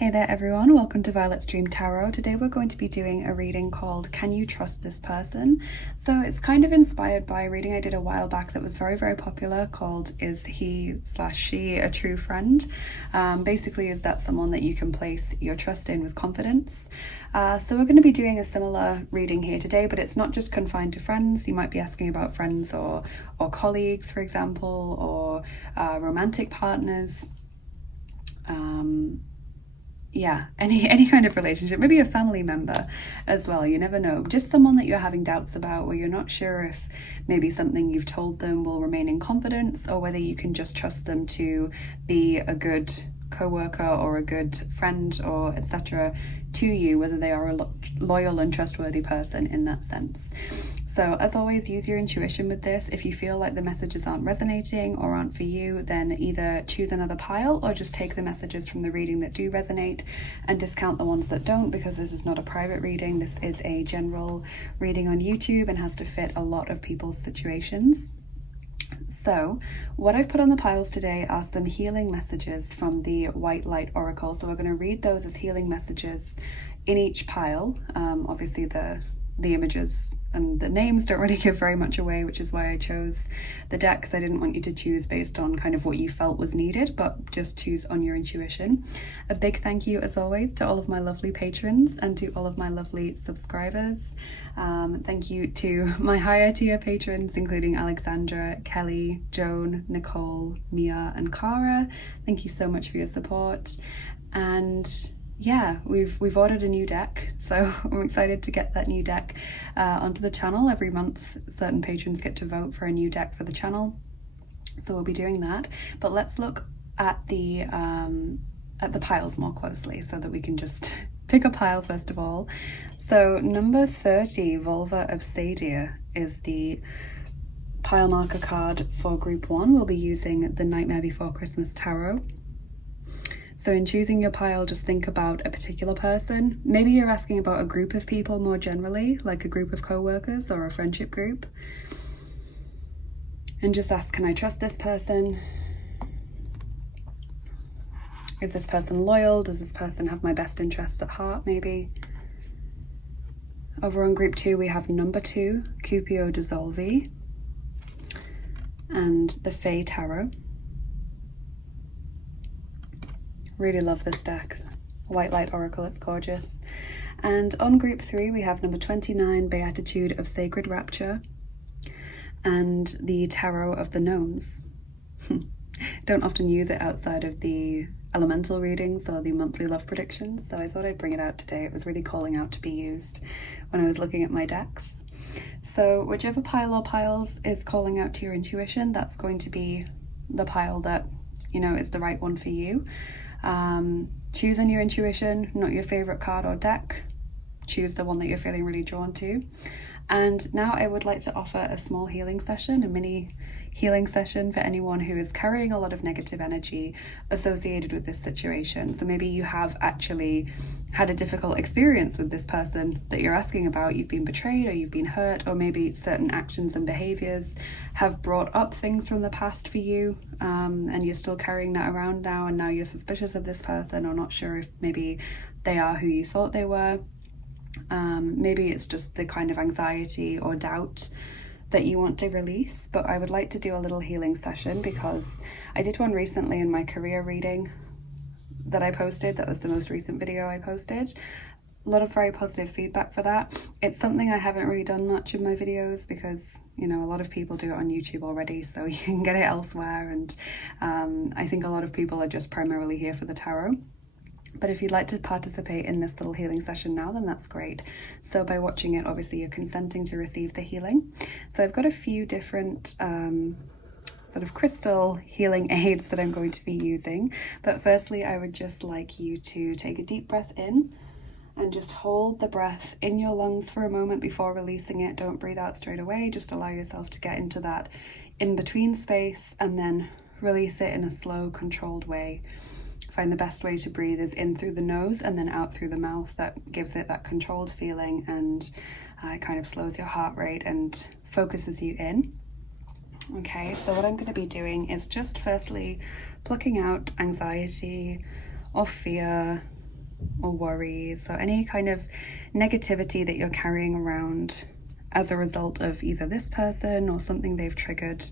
Hey there everyone, welcome to Violet's Dream Tarot. Today we're going to be doing a reading called Can You Trust This Person? So it's kind of inspired by a reading I did a while back that was very popular called Is He/She a True Friend? Basically, is that someone that you can place your trust in with confidence? So we're going to be doing a similar reading here today, but it's not just confined to friends. You might be asking about friends or colleagues, for example, or romantic partners. Yeah, any kind of relationship, maybe a family member as well, you never know. Just someone that you're having doubts about, where you're not sure if maybe something you've told them will remain in confidence, or whether you can just trust them to be a good co-worker or a good friend or etc. to you, whether they are a loyal and trustworthy person in that sense. So as always, use your intuition with this. If you feel like the messages aren't resonating or aren't for you, then either choose another pile or just take the messages from the reading that do resonate and discount the ones that don't, because this is not a private reading. This is a general reading on YouTube and has to fit a lot of people's situations. So what I've put on the piles today are some healing messages from the White Light Oracle. So we're going to read those as healing messages in each pile. Obviously the images and the names don't really give very much away, which is why I chose the deck, because I didn't want you to choose based on kind of what you felt was needed, but just choose on your intuition. A big thank you as always to all of my lovely patrons and to all of my lovely subscribers. Thank you to my higher tier patrons, including Alexandra, Kelly, Joan, Nicole, Mia and Cara. Thank you so much for your support. And yeah, we've ordered a new deck, so I'm excited to get that new deck onto the channel. Every month certain patrons get to vote for a new deck for the channel, so we'll be doing that. But let's look at the piles more closely so that we can just pick a pile first of all. So number 30, Volva of Seidr, is the pile marker card for group 1. We'll be using the Nightmare Before Christmas Tarot. So in choosing your pile, just think about a particular person. Maybe you're asking about a group of people more generally, like a group of co-workers or a friendship group. And just ask, can I trust this person? Is this person loyal? Does this person have my best interests at heart, maybe? Over on group 2, we have number 2, Cupiō dissolvī, and the Fey Tarot. Really love this deck. White Light Oracle, it's gorgeous. And on group 3 we have number 29, Beatitude of Sacred Rapture, and the Tarot of the Gnomes. Don't often use it outside of the elemental readings or the monthly love predictions, so I thought I'd bring it out today. It was really calling out to be used when I was looking at my decks. So whichever pile or piles is calling out to your intuition, that's going to be the pile that, you know, is the right one for you. Choose on your intuition, not your favorite card or deck. Choose the one that you're feeling really drawn to. And now I would like to offer a small healing session, a mini healing session for anyone who is carrying a lot of negative energy associated with this situation. So maybe you have actually had a difficult experience with this person that you're asking about. You've been betrayed or you've been hurt, or maybe certain actions and behaviors have brought up things from the past for you, and you're still carrying that around now, and now you're suspicious of this person or not sure if maybe they are who you thought they were. Maybe it's just the kind of anxiety or doubt that you want to release. But I would like to do a little healing session because I did one recently in my career reading that I posted. That was the most recent video I posted. A lot of very positive feedback for that. It's something I haven't really done much in my videos because, you know, a lot of people do it on YouTube already, so you can get it elsewhere, and I think a lot of people are just primarily here for the tarot. But if you'd like to participate in this little healing session now, then that's great. So by watching it, obviously you're consenting to receive the healing. So I've got a few different sort of crystal healing aids that I'm going to be using. But firstly, I would just like you to take a deep breath in and just hold the breath in your lungs for a moment before releasing it. Don't breathe out straight away. Just allow yourself to get into that in-between space and then release it in a slow, controlled way. Find the best way to breathe is in through the nose and then out through the mouth. That gives it that controlled feeling, and it kind of slows your heart rate and focuses you in. Okay, so what I'm going to be doing is just firstly plucking out anxiety or fear or worries or any kind of negativity that you're carrying around as a result of either this person or something they've triggered,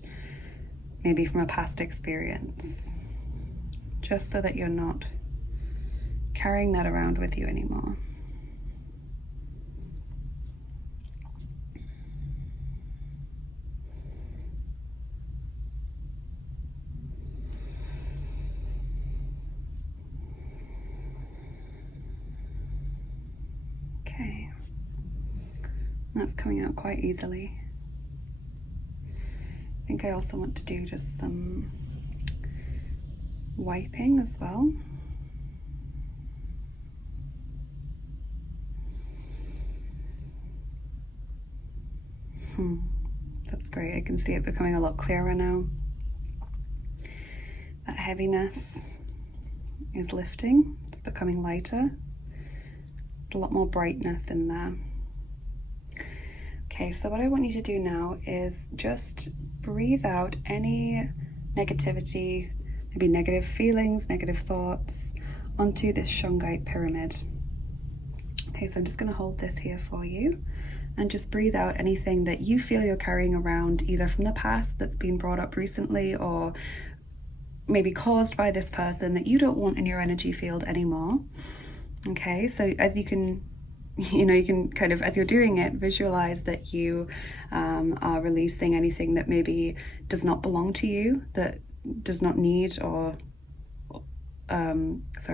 maybe from a past experience, just so that you're not carrying that around with you anymore. Okay, that's coming out quite easily. I think I also want to do just some wiping as well. That's great. I can see it becoming a lot clearer now. That heaviness is lifting. It's becoming lighter. There's a lot more brightness in there. Okay, so what I want you to do now is just breathe out any negativity, maybe negative feelings, negative thoughts, onto this shungite pyramid. Okay, so I'm just going to hold this here for you and just breathe out anything that you feel you're carrying around, either from the past that's been brought up recently or maybe caused by this person that you don't want in your energy field anymore. Okay, so as you can kind of, as you're doing it, visualize that you are releasing anything that maybe does not belong to you, that does not need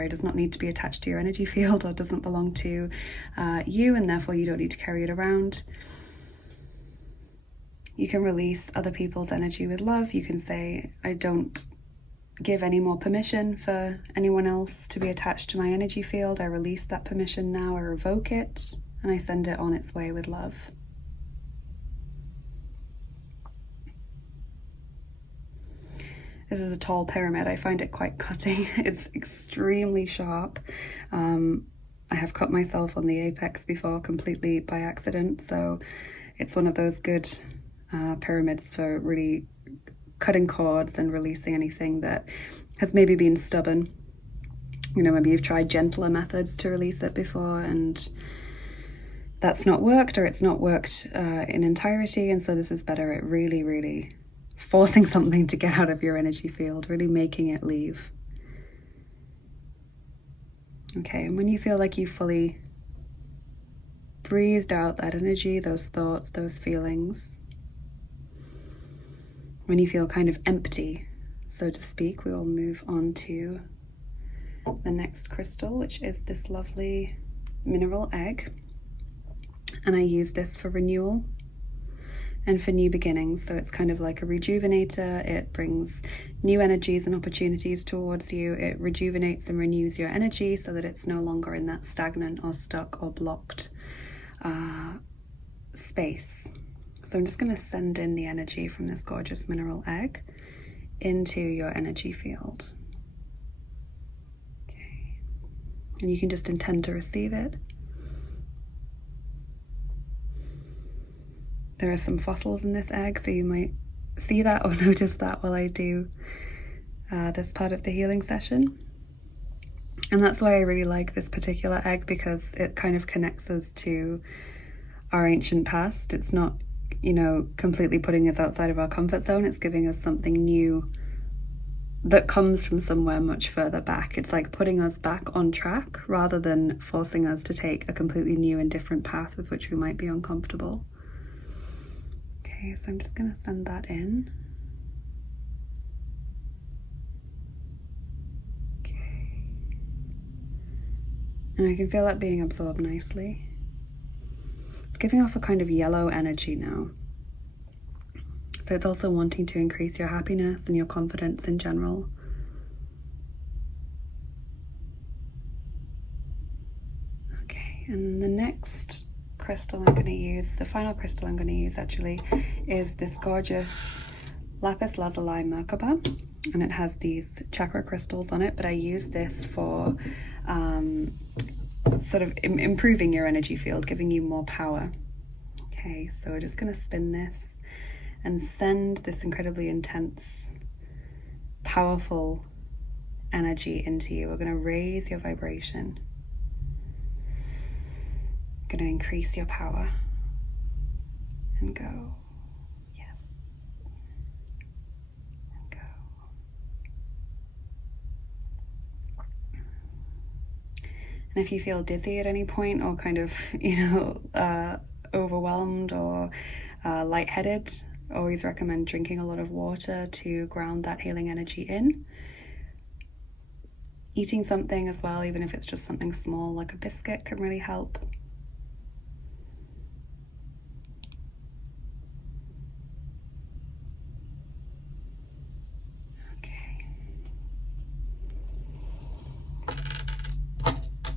does not need to be attached to your energy field or doesn't belong to you, and therefore you don't need to carry it around. You can release other people's energy with love. You can say, I don't give any more permission for anyone else to be attached to my energy field. I release that permission now, I revoke it, and I send it on its way with love. This is a tall pyramid. I find it quite cutting. It's extremely sharp. I have cut myself on the apex before, completely by accident, so it's one of those good pyramids for really cutting cords and releasing anything that has maybe been stubborn. Maybe you've tried gentler methods to release it before and that's not worked, or it's not worked in entirety, and so this is better at really forcing something to get out of your energy field, really making it leave. Okay, and when you feel like you fully breathed out that energy, those thoughts, those feelings, when you feel kind of empty, so to speak, we will move on to the next crystal, which is this lovely mineral egg. And I use this for renewal and for new beginnings. So it's kind of like a rejuvenator. It brings new energies and opportunities towards you. It rejuvenates and renews your energy so that it's no longer in that stagnant or stuck or blocked space. So I'm just going to send in the energy from this gorgeous mineral egg into your energy field. Okay. And you can just intend to receive it. There are some fossils in this egg, so you might see that or notice that while I do this part of the healing session. And that's why I really like this particular egg, because it kind of connects us to our ancient past. It's not, completely putting us outside of our comfort zone. It's giving us something new that comes from somewhere much further back. It's like putting us back on track rather than forcing us to take a completely new and different path with which we might be uncomfortable. Okay, so I'm just going to send that in. Okay. And I can feel that being absorbed nicely. It's giving off a kind of yellow energy now. So it's also wanting to increase your happiness and your confidence in general. Okay, and the next crystal I'm going to use, the final crystal I'm going to use actually, is this gorgeous lapis lazuli Merkaba, and it has these chakra crystals on it, but I use this for sort of improving your energy field, giving you more power. Okay, so we're just going to spin this and send this incredibly intense, powerful energy into you. We're going to raise your vibration. going to increase your power and go. Yes. And go. And if you feel dizzy at any point, or kind of, overwhelmed or lightheaded, always recommend drinking a lot of water to ground that healing energy in. Eating something as well, even if it's just something small like a biscuit, can really help. Okay.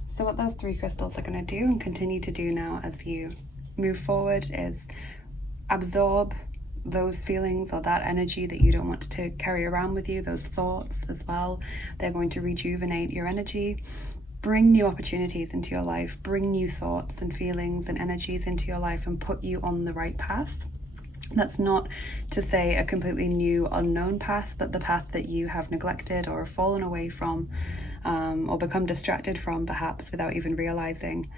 So what those 3 crystals are going to do and continue to do now as you move forward is absorb those feelings or that energy that you don't want to carry around with you, those thoughts as well. They're going to rejuvenate your energy, bring new opportunities into your life, bring new thoughts and feelings and energies into your life, and put you on the right path. That's not to say a completely new unknown path, but the path that you have neglected or fallen away from, or become distracted from perhaps without even realizing,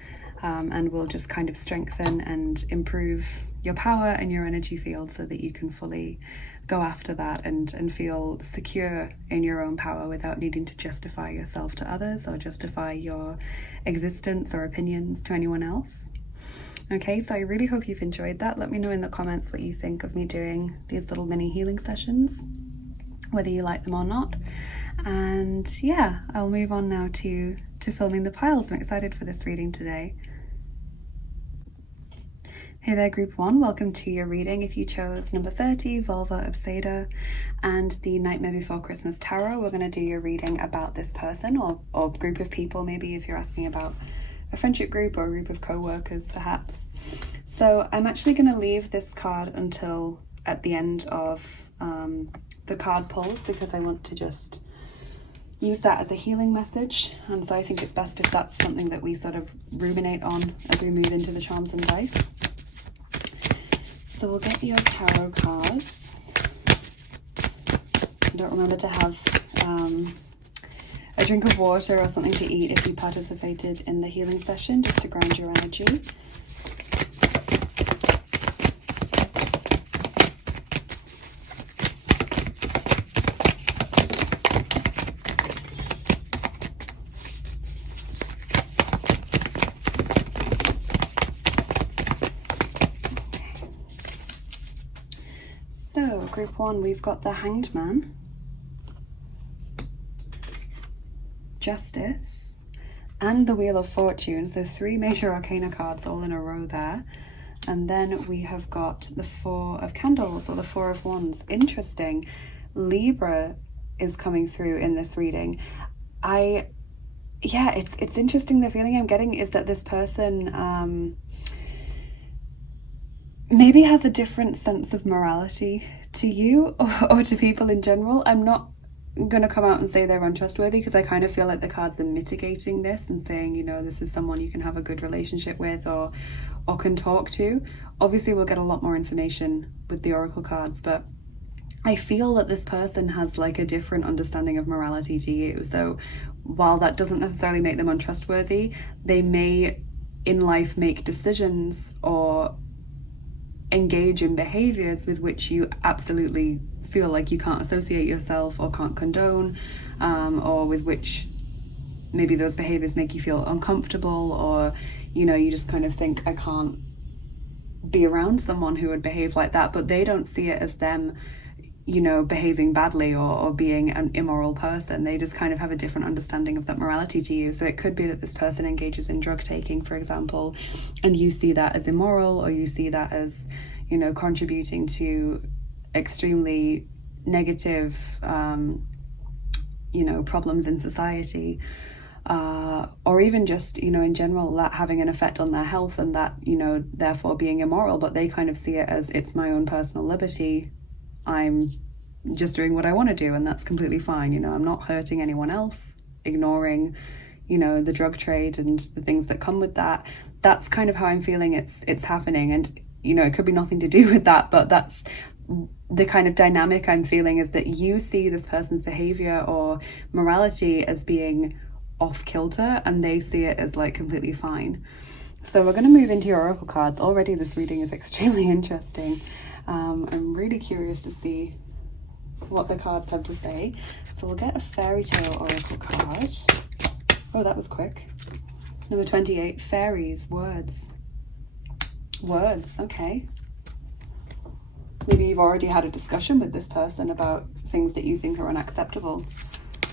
and will just kind of strengthen and improve your power and your energy field so that you can fully go after that and feel secure in your own power without needing to justify yourself to others or justify your existence or opinions to anyone else. Okay, so I really hope you've enjoyed that. Let me know in the comments what you think of me doing these little mini healing sessions, whether you like them or not. And yeah, I'll move on now to filming the piles. I'm excited for this reading today. Hey there, group 1, welcome to your reading. If you chose number 30, Volva of Seidr, and the Nightmare Before Christmas Tarot, we're going to do your reading about this person or group of people, maybe if you're asking about a friendship group or a group of co-workers perhaps. So I'm actually going to leave this card until at the end of the card pulls, because I want to just use that as a healing message, and so I think it's best if that's something that we sort of ruminate on as we move into the charms and dice. So we'll get your tarot cards. Don't remember to have a drink of water or something to eat if you participated in the healing session, just to ground your energy. So, group 1, we've got the Hanged Man, Justice, and the Wheel of Fortune. So 3 major arcana cards all in a row there. And then we have got the 4 of Candles, or the 4 of Wands. Interesting. Libra is coming through in this reading. It's interesting. The feeling I'm getting is that this person maybe has a different sense of morality to you or to people in general. I'm not going to come out and say they're untrustworthy, because I kind of feel like the cards are mitigating this and saying, this is someone you can have a good relationship with or can talk to. Obviously, we'll get a lot more information with the oracle cards, but I feel that this person has like a different understanding of morality to you. So while that doesn't necessarily make them untrustworthy, they may in life make decisions or engage in behaviors with which you absolutely feel like you can't associate yourself or can't condone, or with which maybe those behaviors make you feel uncomfortable, or you just kind of think, I can't be around someone who would behave like that. But they don't see it as them behaving badly or being an immoral person. They just kind of have a different understanding of that morality to you. So it could be that this person engages in drug taking, for example, and you see that as immoral, or you see that as contributing to extremely negative problems in society, or even just in general that having an effect on their health, and that therefore being immoral. But they kind of see it as, it's my own personal liberty, I'm just doing what I want to do, and that's completely fine. I'm not hurting anyone else, ignoring the drug trade and the things that come with that. That's kind of how I'm feeling it's happening. And it could be nothing to do with that, but that's the kind of dynamic I'm feeling, is that you see this person's behavior or morality as being off kilter, and they see it as like completely fine. So we're going to move into your oracle cards. Already this reading is extremely interesting. I'm really curious to see what the cards have to say. So we'll get a fairy tale oracle card. Oh, that was quick. Number 28, fairies, words. Words, okay. Maybe you've already had a discussion with this person about things that you think are unacceptable,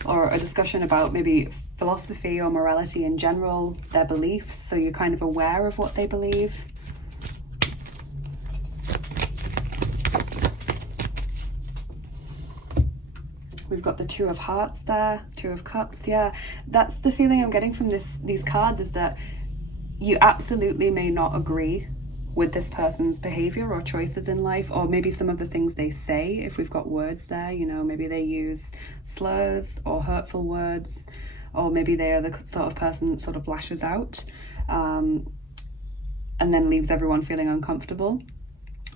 or a discussion about maybe philosophy or morality in general, their beliefs, so you're kind of aware of what they believe. We've got the Two of Hearts there, Two of Cups. Yeah, that's the feeling I'm getting from these cards, is that you absolutely may not agree with this person's behavior or choices in life, or maybe some of the things they say. If we've got words there, you know, maybe they use slurs or hurtful words, or maybe they are the sort of person that sort of lashes out and then leaves everyone feeling uncomfortable.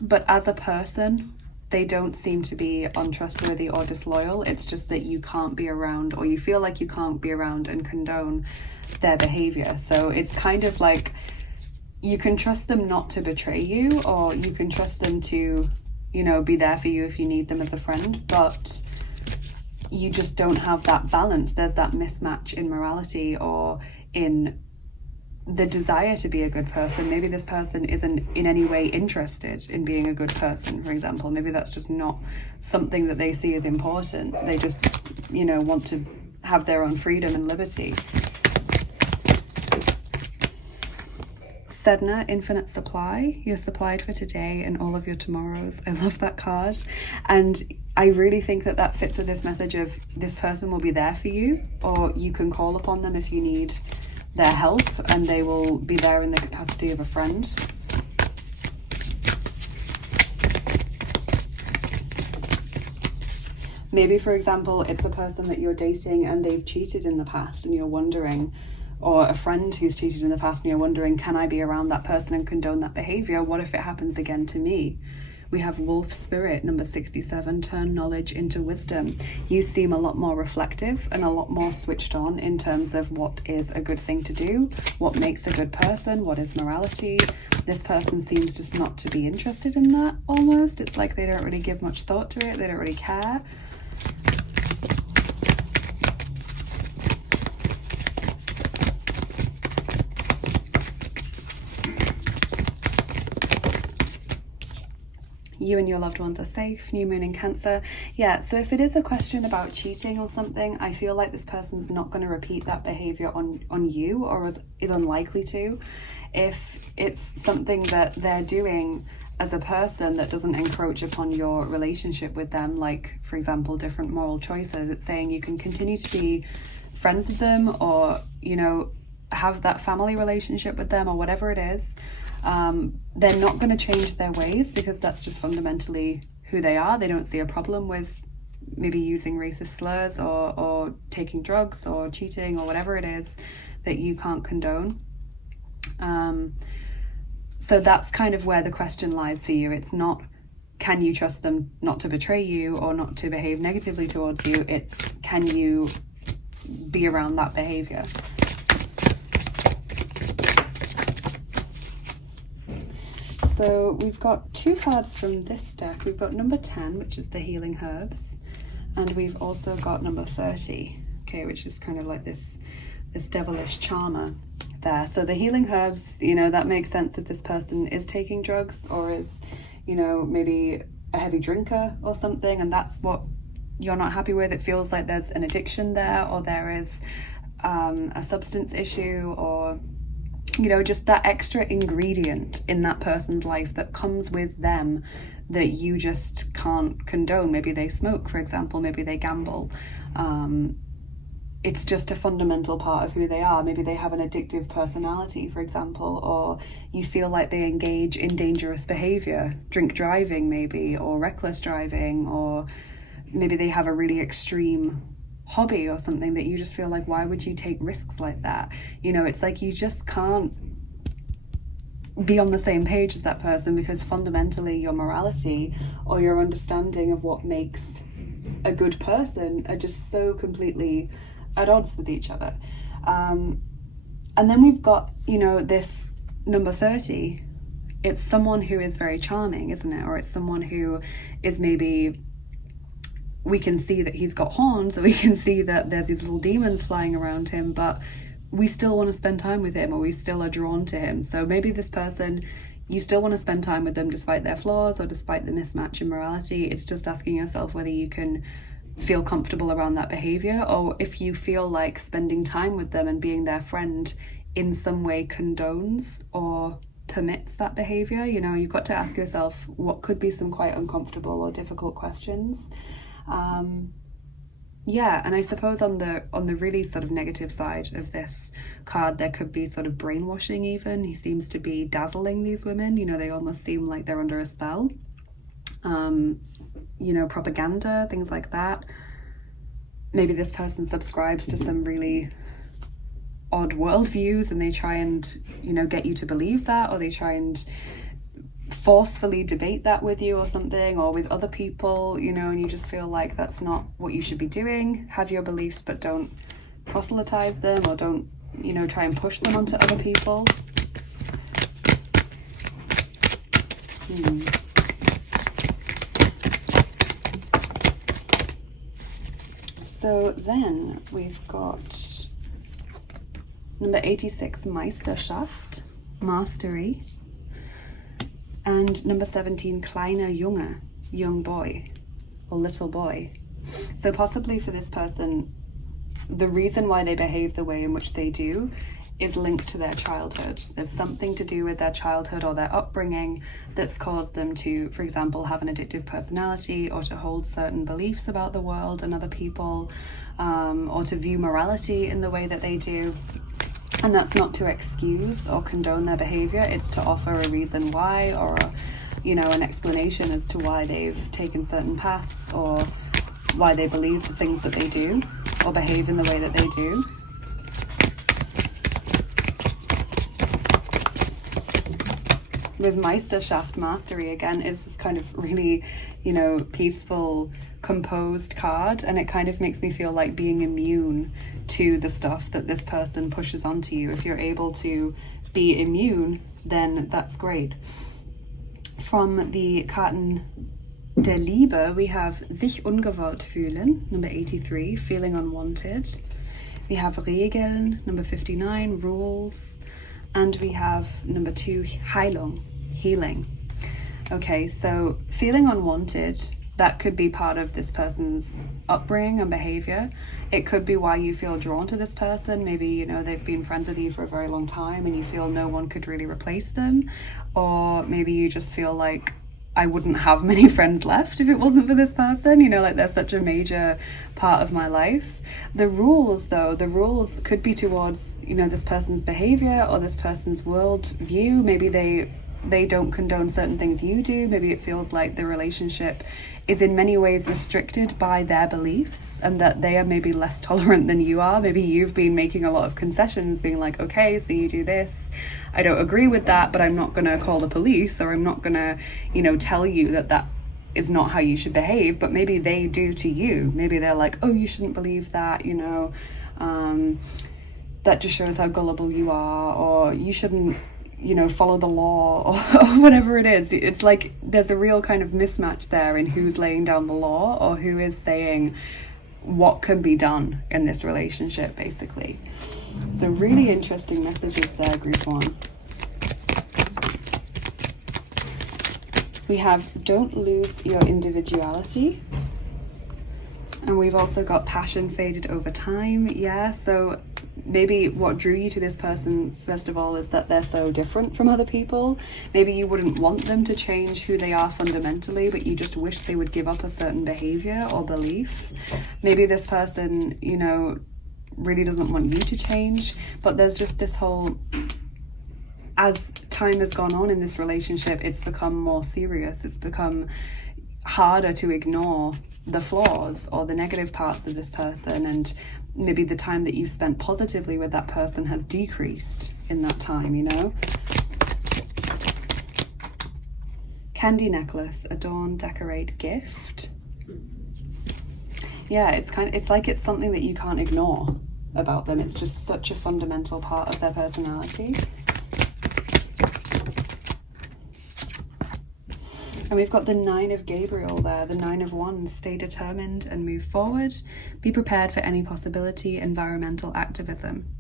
But as a person, they don't seem to be untrustworthy or disloyal. It's just that you can't be around, or you feel like you can't be around and condone their behavior. So it's kind of like, you can trust them not to betray you, or you can trust them to, you know, be there for you if you need them as a friend, but you just don't have that balance. There's that mismatch in morality or in the desire to be a good person. Maybe this person isn't in any way interested in being a good person, for example. Maybe that's just not something that they see as important. They just, you know, want to have their own freedom and liberty. Seidr, infinite supply. You're supplied for today and all of your tomorrows. I love that card. And I really think that that fits with this message of this person will be there for you, or you can call upon them if you need their help, and they will be there in the capacity of a friend. Maybe, for example, it's a person that you're dating and they've cheated in the past and you're wondering, or a friend who's cheated in the past and you're wondering, can I be around that person and condone that behavior? What if it happens again to me? We have Wolf Spirit, number 67, turn knowledge into wisdom. You seem a lot more reflective and a lot more switched on in terms of what is a good thing to do, what makes a good person, what is morality. This person seems just not to be interested in that, almost. It's like they don't really give much thought to it, they don't really care. You and your loved ones are safe. New moon in Cancer. Yeah, so if it is a question about cheating or something, I feel like this person's not going to repeat that behavior on you, or is unlikely to. If it's something that they're doing as a person that doesn't encroach upon your relationship with them, like, for example, different moral choices, it's saying you can continue to be friends with them, or, you know, have that family relationship with them, or whatever it is. They're not going to change their ways, because that's just fundamentally who they are. They don't see a problem with maybe using racist slurs or taking drugs or cheating or whatever it is that you can't condone. So that's kind of where the question lies for you. It's not, can you trust them not to betray you or not to behave negatively towards you? It's, can you be around that behavior? So we've got two cards from this deck. We've got number 10, which is the healing herbs, and we've also got number 30, okay, which is kind of like this devilish charmer there. So the healing herbs, you know, that makes sense if this person is taking drugs or is, you know, maybe a heavy drinker or something, and that's what you're not happy with. It feels like there's an addiction there, or there is a substance issue, or, you know, just that extra ingredient in that person's life that comes with them that you just can't condone. Maybe they smoke, for example, maybe they gamble. It's just a fundamental part of who they are. Maybe they have an addictive personality, for example, or you feel like they engage in dangerous behavior, drink driving maybe, or reckless driving, or maybe they have a really extreme hobby or something that you just feel like, why would you take risks like that? You know, it's like you just can't be on the same page as that person, because fundamentally your morality or your understanding of what makes a good person are just so completely at odds with each other. And then we've got, you know, this number 30, it's someone who is very charming, isn't it? Or it's someone who is maybe, we can see that he's got horns, or we can see that there's these little demons flying around him, but we still want to spend time with him, or we still are drawn to him. So maybe this person, you still want to spend time with them despite their flaws or despite the mismatch in morality. It's just asking yourself whether you can feel comfortable around that behavior, or if you feel like spending time with them and being their friend in some way condones or permits that behavior. You know, you've got to ask yourself what could be some quite uncomfortable or difficult questions. Yeah, and I suppose on the really sort of negative side of this card, there could be sort of brainwashing even. He seems to be dazzling these women, you know, they almost seem like they're under a spell. You know, propaganda, things like that. Maybe this person subscribes to some really odd worldviews and they try and, you know, get you to believe that, or they try and forcefully debate that with you or something, or with other people, you know, and you just feel like that's not what you should be doing. Have your beliefs, but don't proselytize them, or don't, you know, try and push them onto other people. So then we've got number 86, Meisterschaft, mastery, and number 17, kleiner Junge, young boy, or little boy. So possibly for this person, the reason why they behave the way in which they do is linked to their childhood. There's something to do with their childhood or their upbringing that's caused them to, for example, have an addictive personality, or to hold certain beliefs about the world and other people, or to view morality in the way that they do. And that's not to excuse or condone their behavior, it's to offer a reason why, or you know, an explanation as to why they've taken certain paths, or why they believe the things that they do, or behave in the way that they do. With Meisterschaft, mastery, again, it's this kind of really, you know, peaceful, composed card, and it kind of makes me feel like being immune to the stuff that this person pushes onto you. If you're able to be immune, then that's great. From the Karten der Liebe, we have sich ungewollt fühlen, number 83, feeling unwanted. We have Regeln, number 59, rules. And we have number 2, Heilung, healing. Okay, so feeling unwanted, that could be part of this person's upbringing and behavior. It could be why you feel drawn to this person. Maybe, you know, they've been friends with you for a very long time and you feel no one could really replace them. Or maybe you just feel like, I wouldn't have many friends left if it wasn't for this person, you know, like they're such a major part of my life. The rules though, the rules could be towards, you know, this person's behavior or this person's world view. Maybe they don't condone certain things you do. Maybe it feels like the relationship is in many ways restricted by their beliefs, and that they are maybe less tolerant than you are. Maybe you've been making a lot of concessions, being like, okay, so you do this, I don't agree with that, but I'm not gonna call the police, or I'm not gonna, you know, tell you that that is not how you should behave. But maybe they do to you. Maybe they're like, oh, you shouldn't believe that, you know, that just shows how gullible you are, or you shouldn't, you know, follow the law, or whatever it is. It's like there's a real kind of mismatch there in who's laying down the law, or who is saying what can be done in this relationship, basically. So really interesting messages there, group 1. We have don't lose your individuality. And we've also got passion faded over time. Yeah, so maybe what drew you to this person, first of all, is that they're so different from other people. Maybe you wouldn't want them to change who they are fundamentally, but you just wish they would give up a certain behavior or belief. Maybe this person, you know, really doesn't want you to change, but there's just this whole, as time has gone on in this relationship, it's become more serious. It's become harder to ignore the flaws or the negative parts of this person, and maybe the time that you've spent positively with that person has decreased in that time, you know. Candy necklace, adorn, decorate, gift. Yeah, it's like it's something that you can't ignore about them. It's just such a fundamental part of their personality. And we've got the 9 of Gabriel there, the 9 of Wands. Stay determined and move forward. Be prepared for any possibility. Environmental activism.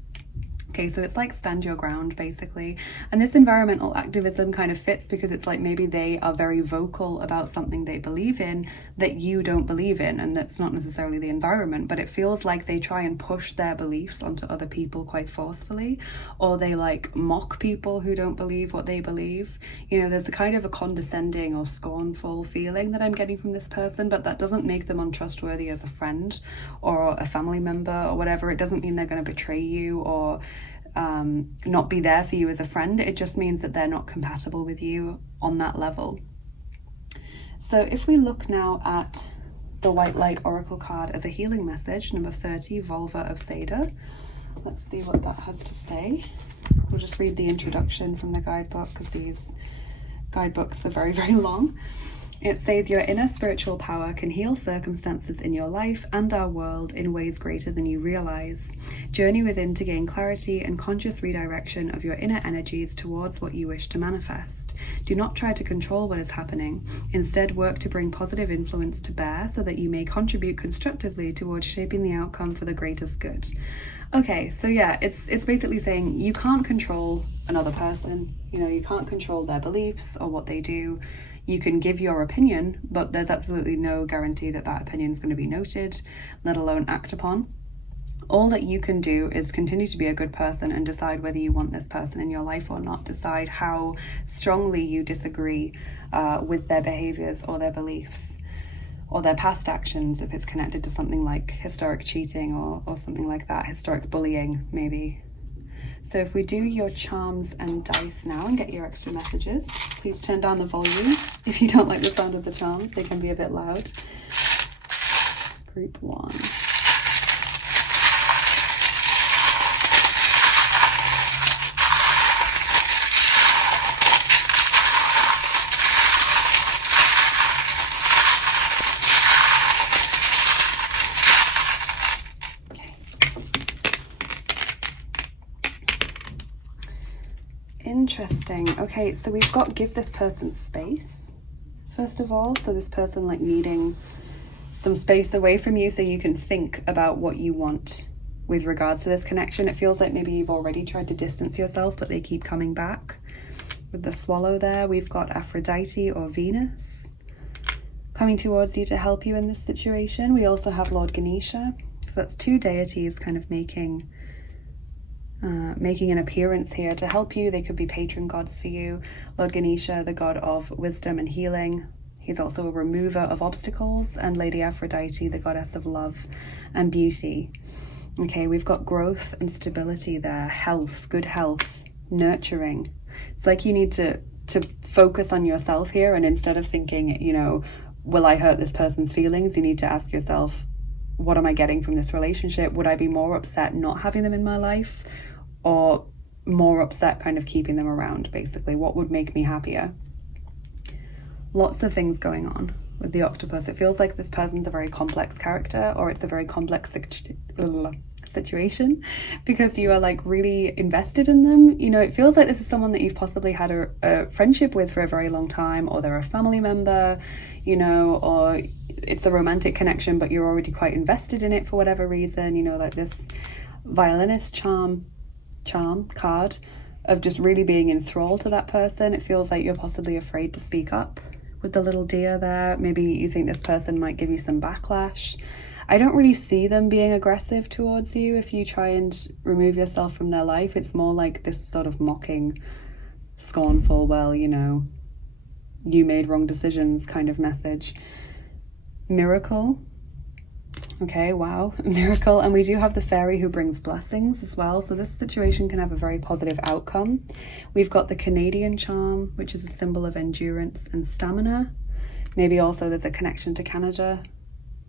Okay, so it's like stand your ground, basically. And this environmental activism kind of fits because it's like maybe they are very vocal about something they believe in that you don't believe in, and that's not necessarily the environment, but it feels like they try and push their beliefs onto other people quite forcefully, or they like mock people who don't believe what they believe. You know, there's a kind of a condescending or scornful feeling that I'm getting from this person, but that doesn't make them untrustworthy as a friend or a family member or whatever. It doesn't mean they're going to betray you or not be there for you as a friend. It just means that they're not compatible with you on that level. So if we look now at the White Light Oracle card as a healing message, number 30, Volva of Seidr, let's see what that has to say. We'll just read the introduction from the guidebook because these guidebooks are very, very long. It says, your inner spiritual power can heal circumstances in your life and our world in ways greater than you realize. Journey within to gain clarity and conscious redirection of your inner energies towards what you wish to manifest. Do not try to control what is happening. Instead, work to bring positive influence to bear so that you may contribute constructively towards shaping the outcome for the greatest good. Okay, so yeah, it's basically saying you can't control another person. You know, you can't control their beliefs or what they do. You can give your opinion, but there's absolutely no guarantee that that opinion is going to be noted, let alone act upon. All that you can do is continue to be a good person and decide whether you want this person in your life or not. Decide how strongly you disagree with their behaviors or their beliefs or their past actions, if it's connected to something like historic cheating or something like that, historic bullying maybe. So if we do your charms and dice now and get your extra messages, please turn down the volume if you don't like the sound of the charms. They can be a bit loud. Group 1. Interesting. Okay, so we've got give this person space, first of all. So this person like needing some space away from you so you can think about what you want with regards to this connection. It feels like maybe you've already tried to distance yourself, but they keep coming back. With the swallow there, we've got Aphrodite or Venus coming towards you to help you in this situation. We also have Lord Ganesha. So that's 2 deities kind of making an appearance here to help you. They could be patron gods for you. Lord Ganesha, the god of wisdom and healing. He's also a remover of obstacles. And Lady Aphrodite, the goddess of love and beauty. Okay, we've got growth and stability there. Health, good health, nurturing. It's like you need to focus on yourself here, and instead of thinking, you know, will I hurt this person's feelings? You need to ask yourself, what am I getting from this relationship? Would I be more upset not having them in my life, or more upset kind of keeping them around, basically? What would make me happier? Lots of things going on with the octopus. It feels like this person's a very complex character, or it's a very complex situation because you are like really invested in them. You know, it feels like this is someone that you've possibly had a friendship with for a very long time, or they're a family member, you know, or it's a romantic connection, but you're already quite invested in it for whatever reason. You know, like this violinist charm card of just really being enthralled to that person. It feels like you're possibly afraid to speak up with the little deer there. Maybe you think this person might give you some backlash. I don't really see them being aggressive towards you if you try and remove yourself from their life. It's more like this sort of mocking, scornful, well, you know, you made wrong decisions kind of message. Miracle. Okay, wow, miracle. And we do have the fairy who brings blessings as well. So this situation can have a very positive outcome. We've got the Canadian charm, which is a symbol of endurance and stamina. Maybe also there's a connection to Canada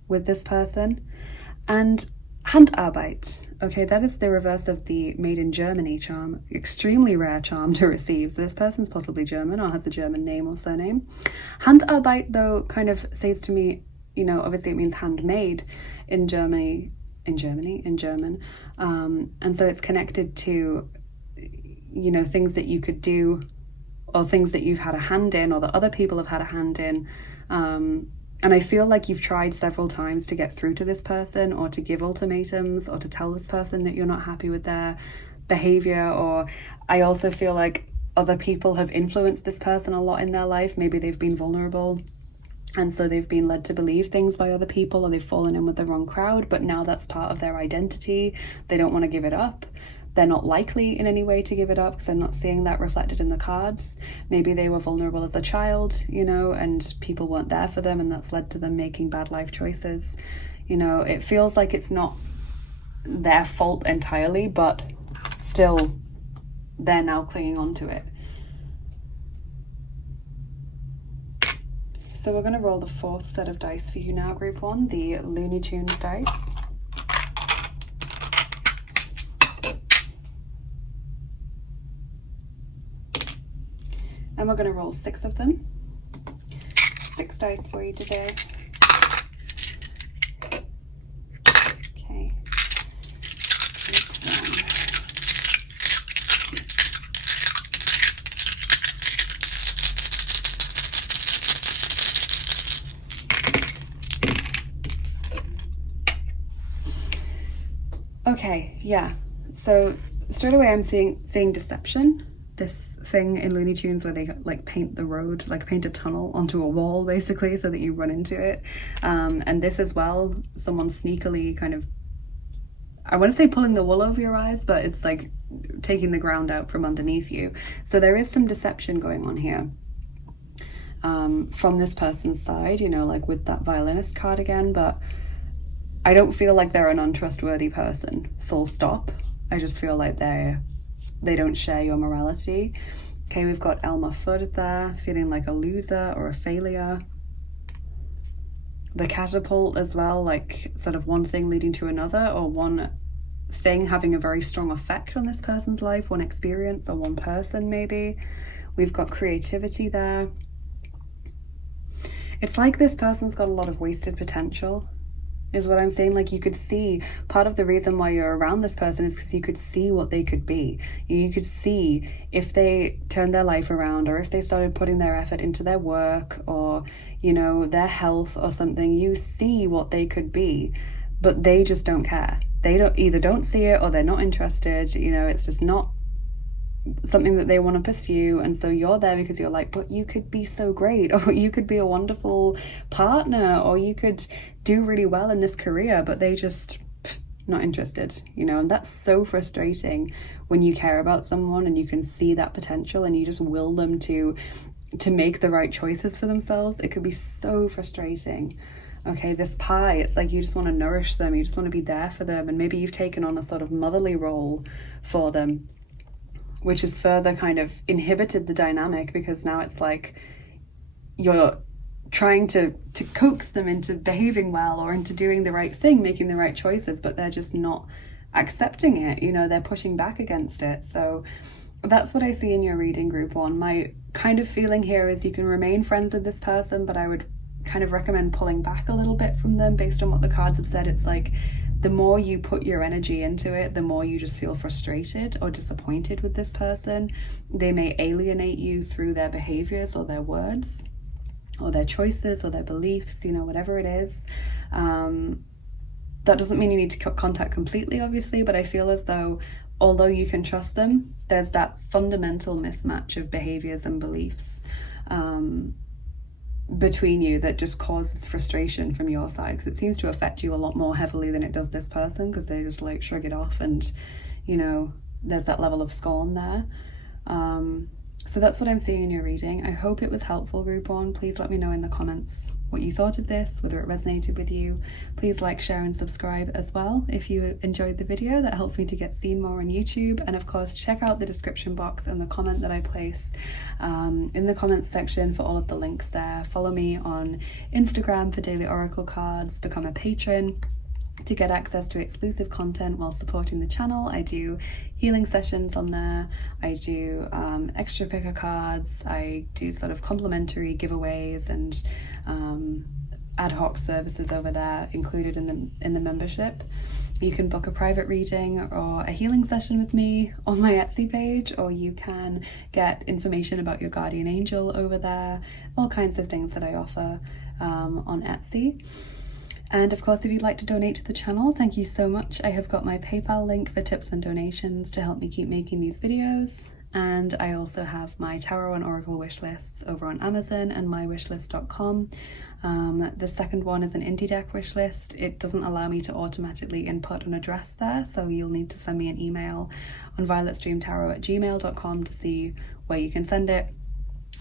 with this person. And Handarbeit. Okay, that is the reverse of the Made in Germany charm. Extremely rare charm to receive. So this person's possibly German or has a German name or surname. Handarbeit, though, kind of says to me, you know, obviously it means handmade in German. And so it's connected to, you know, things that you could do or things that you've had a hand in, or that other people have had a hand in. And I feel like you've tried several times to get through to this person, or to give ultimatums, or to tell this person that you're not happy with their behavior. Or I also feel like other people have influenced this person a lot in their life. Maybe they've been vulnerable, and so they've been led to believe things by other people, or they've fallen in with the wrong crowd, but now that's part of their identity. They don't want to give it up. They're not likely in any way to give it up, because I'm not seeing that reflected in the cards. Maybe they were vulnerable as a child, you know, and people weren't there for them, and that's led to them making bad life choices. You know, it feels like it's not their fault entirely, but still they're now clinging on to it. So we're going to roll the fourth set of dice for you now, group one, the Looney Tunes dice. And we're going to roll 6 of them. 6 dice for you today. Okay. Okay, yeah. So straight away I'm seeing deception. This thing in Looney Tunes where they like paint the road, like paint a tunnel onto a wall basically, so that you run into it. And this as well, someone sneakily kind of, I want to say pulling the wool over your eyes, but it's like taking the ground out from underneath you. So there is some deception going on here. From this person's side, you know, like with that violinist card again, but I don't feel like they're an untrustworthy person, full stop. I just feel like they don't share your morality. Okay, we've got Elmer Fudd there, feeling like a loser or a failure. The catapult as well, like sort of one thing leading to another, or one thing having a very strong effect on this person's life, one experience or one person maybe. We've got creativity there. It's like this person's got a lot of wasted potential, is what I'm saying. Like you could see, part of the reason why you're around this person is because you could see what they could be. You could see if they turned their life around, or if they started putting their effort into their work, or, you know, their health or something. You see what they could be, but they just don't care. They don't see it, or they're not interested. You know, it's just not something that they want to pursue. And so you're there because you're like, but you could be so great, or you could be a wonderful partner, or you could do really well in this career, but they just not interested, you know. And that's so frustrating when you care about someone and you can see that potential and you just will them to make the right choices for themselves. It could be so frustrating. Okay, this pie, it's like you just want to nourish them, you just want to be there for them, and maybe you've taken on a sort of motherly role for them, which has further kind of inhibited the dynamic, because now it's like you're trying to coax them into behaving well, or into doing the right thing, making the right choices, but they're just not accepting it, you know, they're pushing back against it. So that's what I see in your reading, group one. My kind of feeling here is you can remain friends with this person, but I would kind of recommend pulling back a little bit from them based on what the cards have said. It's like the more you put your energy into it, the more you just feel frustrated or disappointed with this person. They may alienate you through their behaviors or their words or their choices or their beliefs, you know, whatever it is. That doesn't mean you need to cut contact completely, obviously, but I feel as though although you can trust them, there's that fundamental mismatch of behaviors and beliefs between you that just causes frustration from your side, because it seems to affect you a lot more heavily than it does this person, because they just like shrug it off, and you know, there's that level of scorn there. So that's what I'm seeing in your reading. I hope it was helpful, group one. Please let me know in the comments what you thought of this, whether it resonated with you. Please like, share and subscribe as well if you enjoyed the video. That helps me to get seen more on YouTube. And of course, check out the description box and the comment that I place in the comments section for all of the links there. Follow me on Instagram for daily oracle cards. Become a patron to get access to exclusive content while supporting the channel. I do healing sessions on there, I do extra picker cards, I do sort of complimentary giveaways and ad hoc services over there included in the membership. You can book a private reading or a healing session with me on my Etsy page, or you can get information about your guardian angel over there, all kinds of things that I offer on Etsy. And of course, if you'd like to donate to the channel, thank you so much. I have got my PayPal link for tips and donations to help me keep making these videos. And I also have my tarot and oracle wish lists over on Amazon and mywishlist.com. The second one is an indie deck wish list. It doesn't allow me to automatically input an address there, so you'll need to send me an email on violetstreamtarot@gmail.com to see where you can send it.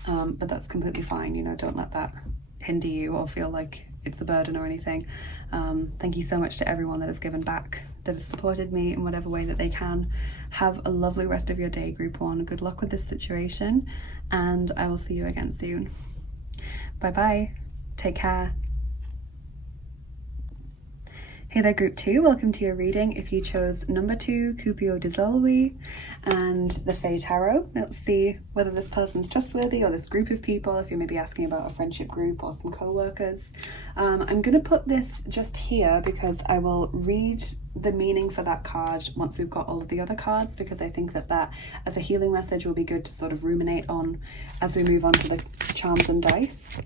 But that's completely fine, you know, don't let that hinder you or feel like it's a burden or anything. Thank you so much to everyone that has given back, that has supported me in whatever way that they can. Have a lovely rest of your day, Group 1. Good luck with this situation, and I will see you again soon. Bye bye. Take care. Hey there, Group 2. Welcome to your reading. If you chose number 2, Cupiō dissolvī, and the Fey Tarot. Let's see whether this person's trustworthy, or this group of people, if you're maybe asking about a friendship group or some co-workers. I'm going to put this just here because I will read the meaning for that card once we've got all of the other cards, because I think that as a healing message will be good to sort of ruminate on as we move on to the charms and dice.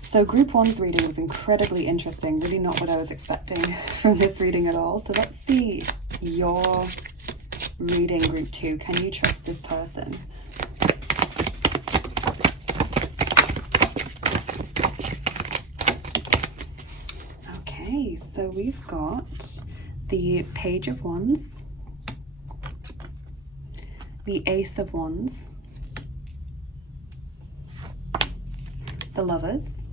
So Group 1's reading was incredibly interesting, really not what I was expecting from this reading at all. So let's see your reading, Group 2. Can you trust this person? Okay, so we've got the Page of Wands, the Ace of Wands, the Lovers,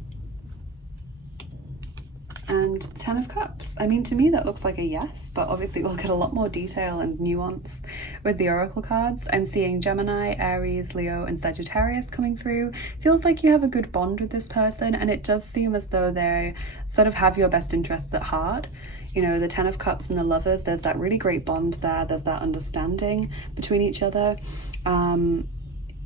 and 10 of Cups. I mean, to me that looks like a yes, but obviously we'll get a lot more detail and nuance with the oracle cards. I'm seeing Gemini, Aries, Leo, and Sagittarius coming through. Feels like you have a good bond with this person, and it does seem as though they sort of have your best interests at heart. You know, the 10 of Cups and the Lovers, there's that really great bond there. There's that understanding between each other.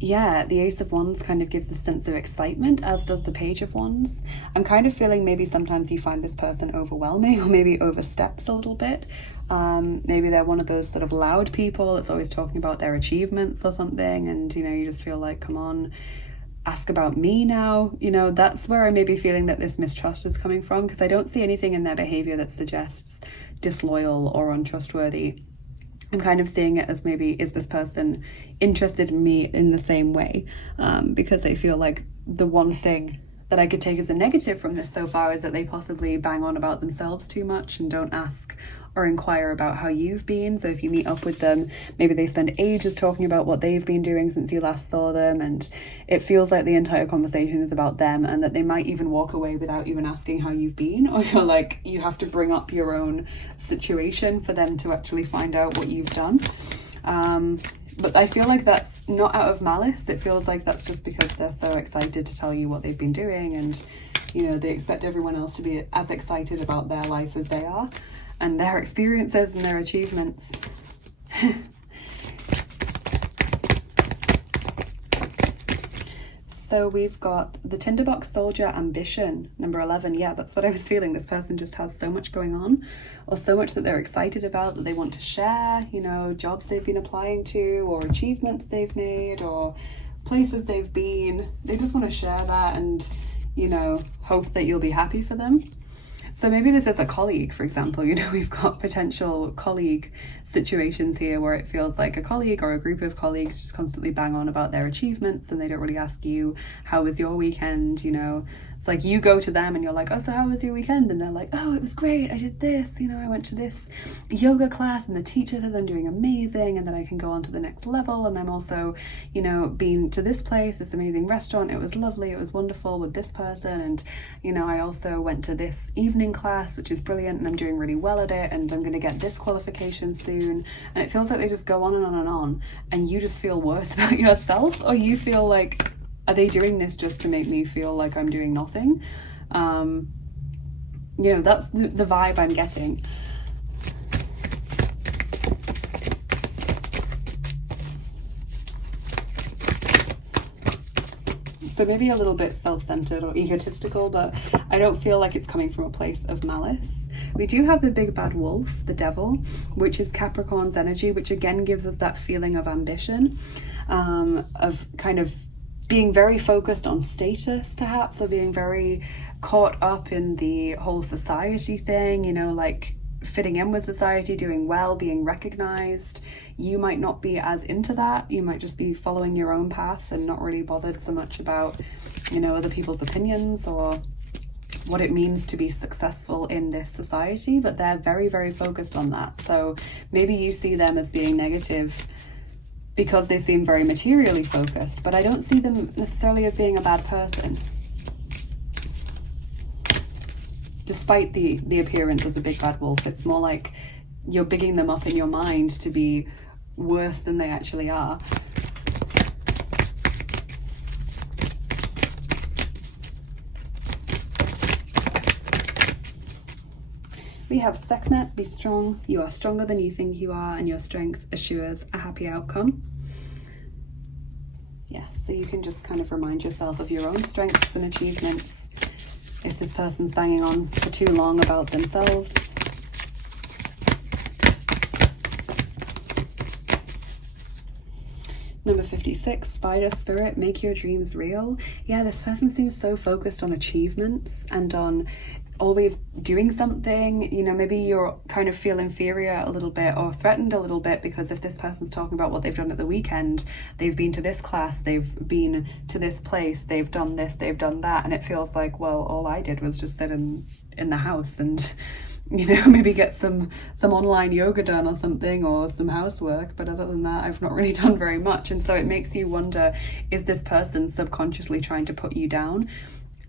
Yeah, the Ace of Wands kind of gives a sense of excitement, as does the Page of Wands. I'm kind of feeling maybe sometimes you find this person overwhelming, or maybe oversteps a little bit. Maybe they're one of those sort of loud people that's always talking about their achievements or something, and you know, you just feel like, come on, ask about me now. You know, that's where I may be feeling that this mistrust is coming from, because I don't see anything in their behavior that suggests disloyal or untrustworthy. I'm kind of seeing it as maybe, is this person interested in me in the same way? Because I feel like the one thing that I could take as a negative from this so far is that they possibly bang on about themselves too much and don't ask or inquire about how you've been. So if you meet up with them, maybe they spend ages talking about what they've been doing since you last saw them, and it feels like the entire conversation is about them, and that they might even walk away without even asking how you've been, or you're like, you have to bring up your own situation for them to actually find out what you've done. But I feel like that's not out of malice. It feels like that's just because they're so excited to tell you what they've been doing, and you know, they expect everyone else to be as excited about their life as they are, and their experiences and their achievements. So we've got the Tinderbox Soldier Ambition, number 11. Yeah, that's what I was feeling. This person just has so much going on, or so much that they're excited about, that they want to share, you know, jobs they've been applying to, or achievements they've made, or places they've been. They just want to share that and, you know, hope that you'll be happy for them. So maybe this is a colleague, for example. You know, we've got potential colleague situations here where it feels like a colleague or a group of colleagues just constantly bang on about their achievements, and they don't really ask you, how was your weekend? You know, it's like you go to them and you're like, oh, so how was your weekend? And they're like, oh, it was great. I did this, you know, I went to this yoga class and the teacher says I'm doing amazing, and then I can go on to the next level. And I'm also, you know, been to this place, this amazing restaurant. It was lovely. It was wonderful with this person. And, you know, I also went to this evening class, which is brilliant, and I'm doing really well at it, and I'm going to get this qualification soon. And it feels like they just go on and on and on, and you just feel worse about yourself, or you feel like, are they doing this just to make me feel like I'm doing nothing? You know, that's the vibe I'm getting. So maybe a little bit self-centered or egotistical, but I don't feel like it's coming from a place of malice. We do have the big bad wolf, the devil, which is Capricorn's energy, which again gives us that feeling of ambition, of kind of being very focused on status perhaps, or being very caught up in the whole society thing, you know, like fitting in with society, doing well, being recognized. You might not be as into that. You might just be following your own path and not really bothered so much about, you know, other people's opinions or what it means to be successful in this society, but they're very, very focused on that. So maybe you see them as being negative because they seem very materially focused, but I don't see them necessarily as being a bad person. Despite the appearance of the big bad wolf, it's more like you're bigging them up in your mind to be worse than they actually are. We have Sekhmet, be strong. You are stronger than you think you are, and your strength assures a happy outcome. Yeah, so you can just kind of remind yourself of your own strengths and achievements if this person's banging on for too long about themselves. Number 56, Spider Spirit, make your dreams real. Yeah, this person seems so focused on achievements and on always doing something. You know, maybe you're kind of feel inferior a little bit or threatened a little bit because if this person's talking about what they've done at the weekend, they've been to this class, they've been to this place, they've done this, they've done that, and it feels like, well, all I did was just sit in the house and, you know, maybe get some online yoga done or something, or some housework, but other than that I've not really done very much. And so it makes you wonder, is this person subconsciously trying to put you down?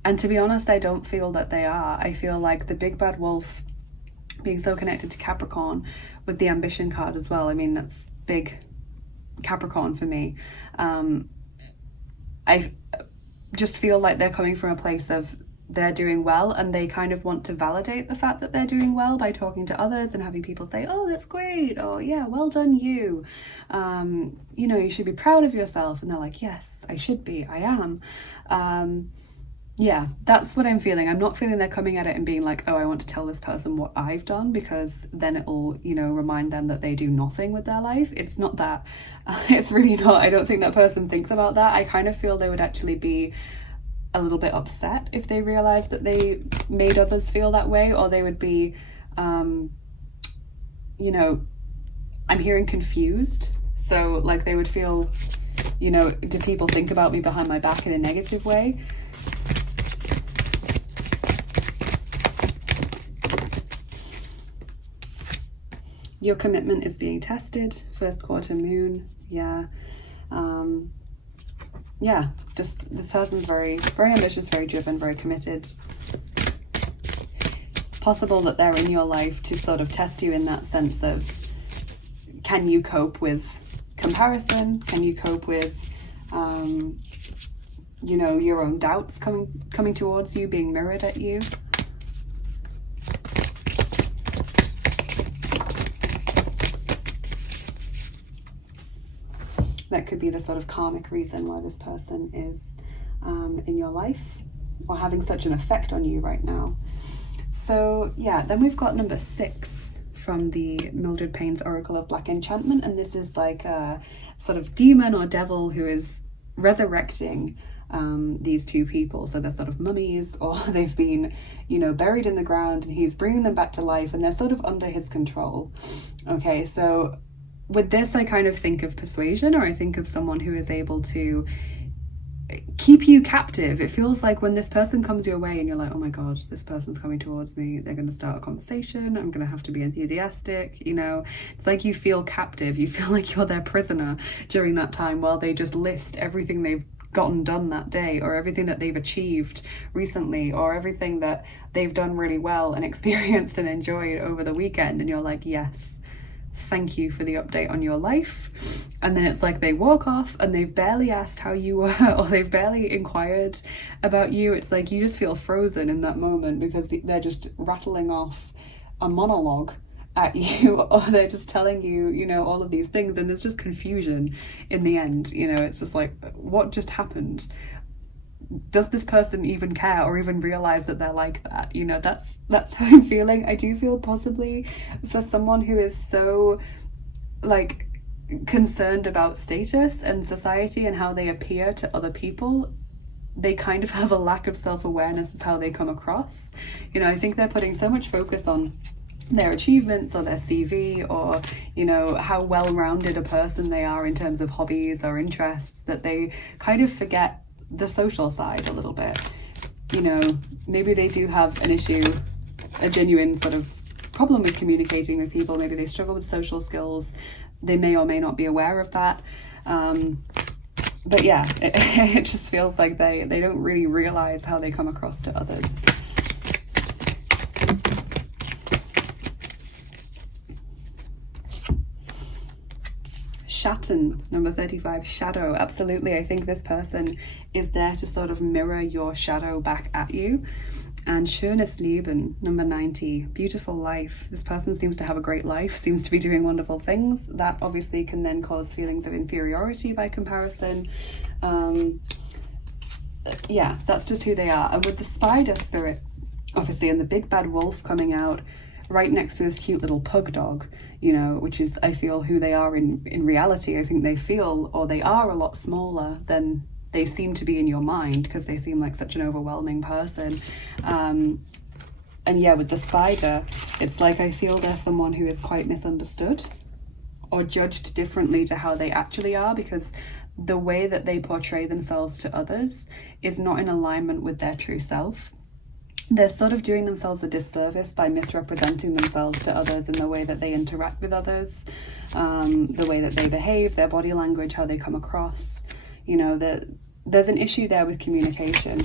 And to be honest, I don't feel that they are. I feel like the big bad wolf being so connected to Capricorn with the ambition card as well, I mean, that's big Capricorn for me. I just feel like they're coming from a place of they're doing well, and they kind of want to validate the fact that they're doing well by talking to others and having people say, oh, that's great, or yeah, well done you. You know, you should be proud of yourself. And they're like, yes, I should be, I am. Yeah, that's what I'm feeling. I'm not feeling they're coming at it and being like, oh, I want to tell this person what I've done, because then it'll, you know, remind them that they do nothing with their life. It's not that. It's really not. I don't think that person thinks about that. I kind of feel they would actually be a little bit upset if they realized that they made others feel that way, or they would be, you know, I'm hearing confused. So like they would feel, you know, do people think about me behind my back in a negative way? Your commitment is being tested, first quarter moon, yeah. Yeah, just this person's very, very ambitious, very driven, very committed. Possible that they're in your life to sort of test you in that sense of, can you cope with comparison? Can you cope with, you know, your own doubts coming towards you, being mirrored at you? That could be the sort of karmic reason why this person is in your life or having such an effect on you right now. So yeah, then we've got number 6 from the Mildred Payne's Oracle of Black Enchantment, and this is like a sort of demon or devil who is resurrecting these two people. So they're sort of mummies, or they've been, you know, buried in the ground, and he's bringing them back to life, and they're sort of under his control. Okay, so with this, I kind of think of persuasion, or I think of someone who is able to keep you captive. It feels like when this person comes your way and you're like, oh my God, this person's coming towards me, they're going to start a conversation, I'm going to have to be enthusiastic, you know, it's like you feel captive, you feel like you're their prisoner during that time while they just list everything they've gotten done that day, or everything that they've achieved recently, or everything that they've done really well and experienced and enjoyed over the weekend, and you're like, yes, thank you for the update on your life. And then it's like they walk off and they've barely asked how you were, or they've barely inquired about you. It's like you just feel frozen in that moment because they're just rattling off a monologue at you, or they're just telling you, you know, all of these things, and there's just confusion in the end. You know, it's just like, what just happened? does this person even care or even realize that they're like that? You know, that's how I'm feeling. I do feel possibly for someone who is so like concerned about status and society and how they appear to other people, they kind of have a lack of self-awareness as how they come across. You know, I think they're putting so much focus on their achievements or their CV or, you know, how well-rounded a person they are in terms of hobbies or interests, that they kind of forget the social side a little bit. You know, maybe they do have an issue, a genuine sort of problem with communicating with people. Maybe they struggle with social skills. They may or may not be aware of that. But yeah, it just feels like they don't really realize how they come across to others. Schatten, number 35, shadow. Absolutely, I think this person is there to sort of mirror your shadow back at you. And schönes Leben, number 90, beautiful life. This person seems to have a great life, seems to be doing wonderful things. That obviously can then cause feelings of inferiority by comparison. Yeah, that's just who they are. And with the spider spirit, obviously, and the big bad wolf coming out right next to this cute little pug dog, you know, which is, I feel, who they are in reality. I think they feel, or they are, a lot smaller than they seem to be in your mind, because they seem like such an overwhelming person. And yeah, with the spider, it's like I feel they're someone who is quite misunderstood or judged differently to how they actually are, because the way that they portray themselves to others is not in alignment with their true self. They're sort of doing themselves a disservice by misrepresenting themselves to others in the way that they interact with others, the way that they behave, their body language, how they come across. You know, that there's an issue there with communication.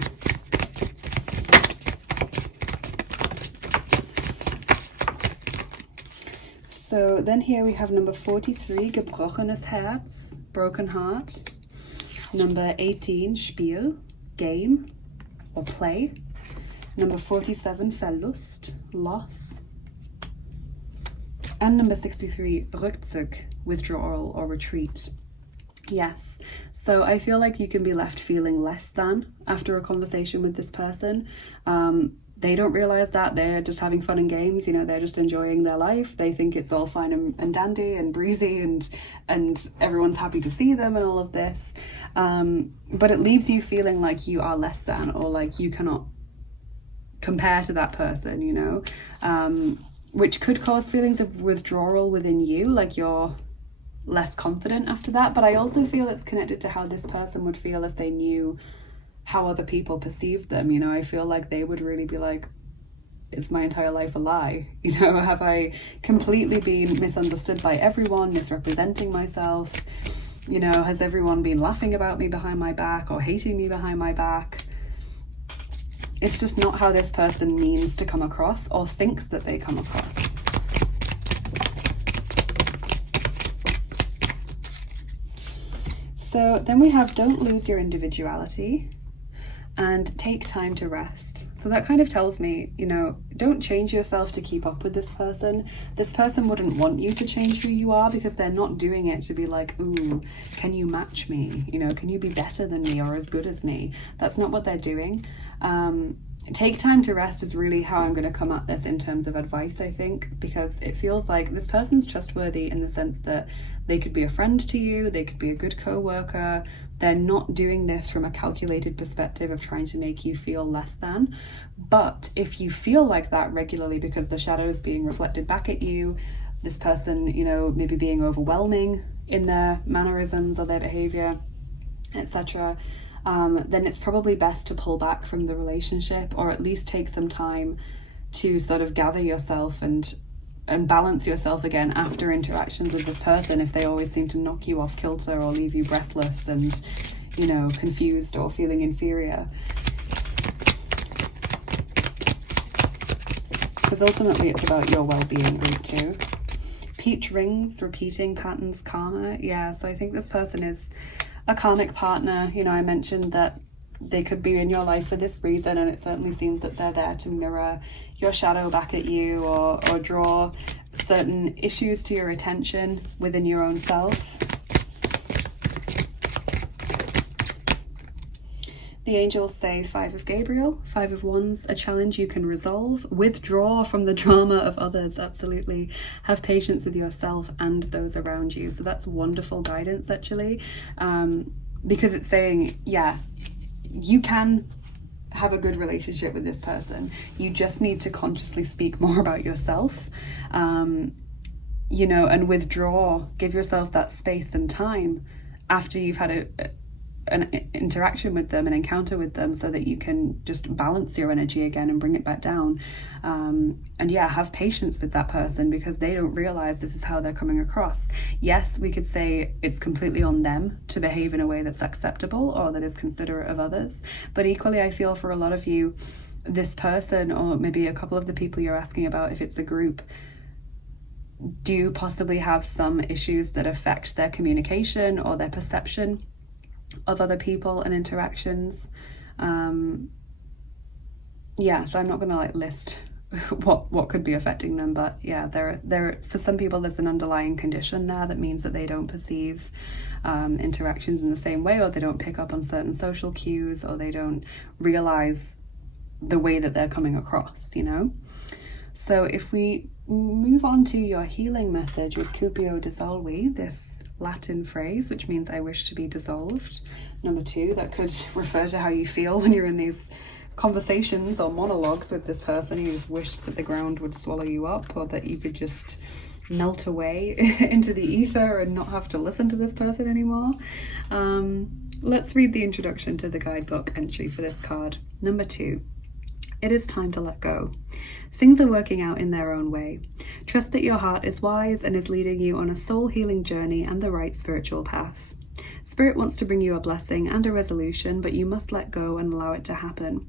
So then here we have number 43, gebrochenes Herz, broken heart. Number 18, Spiel, game or play. Number 47, Verlust, loss. And number 63, Rückzug, withdrawal or retreat. Yes, so I feel like you can be left feeling less than after a conversation with this person. They don't realize that they're just having fun and games, you know, they're just enjoying their life. They think it's all fine and dandy and breezy and everyone's happy to see them and all of this. But it leaves you feeling like you are less than, or like you cannot compare to that person, you know, which could cause feelings of withdrawal within you, like you're less confident after that. But I also feel it's connected to how this person would feel if they knew how other people perceived them. You know, I feel like they would really be like, is my entire life a lie? You know, have I completely been misunderstood by everyone, misrepresenting myself? You know, has everyone been laughing about me behind my back or hating me behind my back? It's just not how this person means to come across or thinks that they come across. So then we have don't lose your individuality and take time to rest. So that kind of tells me, you know, don't change yourself to keep up with this person. This person wouldn't want you to change who you are, because they're not doing it to be like, ooh, can you match me? You know, can you be better than me or as good as me? That's not what they're doing. Take time to rest is really how I'm going to come at this in terms of advice, I think, because it feels like this person's trustworthy in the sense that they could be a friend to you, they could be a good co-worker. They're not doing this from a calculated perspective of trying to make you feel less than. But if you feel like that regularly because the shadow is being reflected back at you, this person, you know, maybe being overwhelming in their mannerisms or their behavior, etc., then it's probably best to pull back from the relationship, or at least take some time to sort of gather yourself and balance yourself again after interactions with this person, if they always seem to knock you off kilter or leave you breathless and, you know, confused or feeling inferior. Because ultimately it's about your well-being, group 2. Peach rings, repeating patterns, karma. Yeah, so I think this person is a karmic partner. You know, I mentioned that they could be in your life for this reason, and it certainly seems that they're there to mirror your shadow back at you, or draw certain issues to your attention within your own self. The angels say 5 of Gabriel, 5 of Wands, a challenge you can resolve. Withdraw from the drama of others, absolutely. Have patience with yourself and those around you. So that's wonderful guidance, actually, because it's saying, yeah, you can have a good relationship with this person. You just need to consciously speak more about yourself, you know, and withdraw, give yourself that space and time after you've had an interaction with them, an encounter with them, so that you can just balance your energy again and bring it back down. And yeah, have patience with that person, because they don't realize this is how they're coming across. Yes, we could say it's completely on them to behave in a way that's acceptable or that is considerate of others, but equally I feel for a lot of you, this person, or maybe a couple of the people you're asking about, if it's a group, do possibly have some issues that affect their communication or their perception of other people and interactions. Yeah, so I'm not gonna like list what could be affecting them, but yeah, there for some people there's an underlying condition there that means that they don't perceive interactions in the same way, or they don't pick up on certain social cues, or they don't realize the way that they're coming across, you know. So if we move on to your healing message with Cupiō dissolvī, this Latin phrase, which means I wish to be dissolved. Number 2, that could refer to how you feel when you're in these conversations or monologues with this person. You just wish that the ground would swallow you up, or that you could just melt away into the ether and not have to listen to this person anymore. Let's read the introduction to the guidebook entry for this card. Number 2. It is time to let go. Things are working out in their own way. Trust that your heart is wise and is leading you on a soul healing journey and the right spiritual path. Spirit wants to bring you a blessing and a resolution, but you must let go and allow it to happen.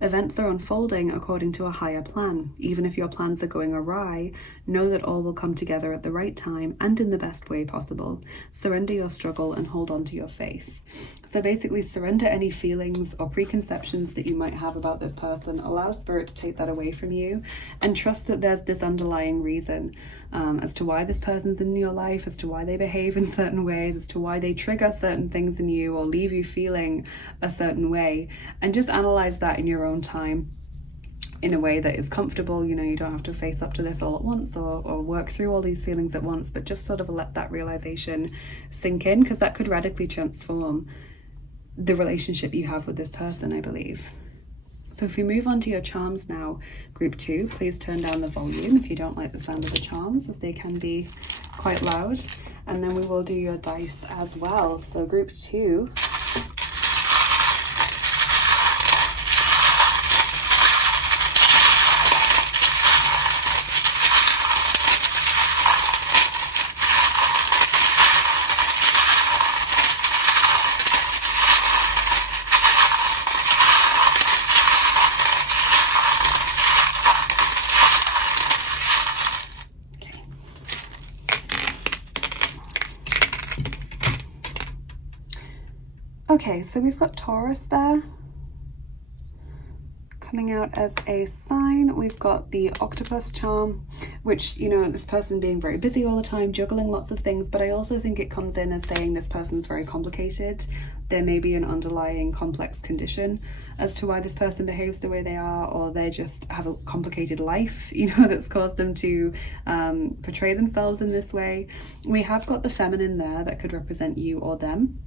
Events are unfolding according to a higher plan. Even if your plans are going awry, know that all will come together at the right time and in the best way possible. Surrender your struggle and hold on to your faith. So basically, surrender any feelings or preconceptions that you might have about this person. Allow Spirit to take that away from you, and trust that there's this underlying reason as to why this person's in your life, as to why they behave in certain ways, as to why they trigger certain things in you or leave you feeling a certain way, and just analyze that in your own time in a way that is comfortable. You know, you don't have to face up to this all at once or work through all these feelings at once, but just sort of let that realization sink in, because that could radically transform the relationship you have with this person, I believe. So if we move on to your charms now, group 2, please turn down the volume if you don't like the sound of the charms, as they can be quite loud. And then we will do your dice as well. So group 2. Okay, so we've got Taurus there coming out as a sign. We've got the octopus charm, which, you know, this person being very busy all the time, juggling lots of things, but I also think it comes in as saying this person's very complicated. There may be an underlying complex condition as to why this person behaves the way they are, or they just have a complicated life, you know, that's caused them to portray themselves in this way. We have got the feminine there that could represent you or them.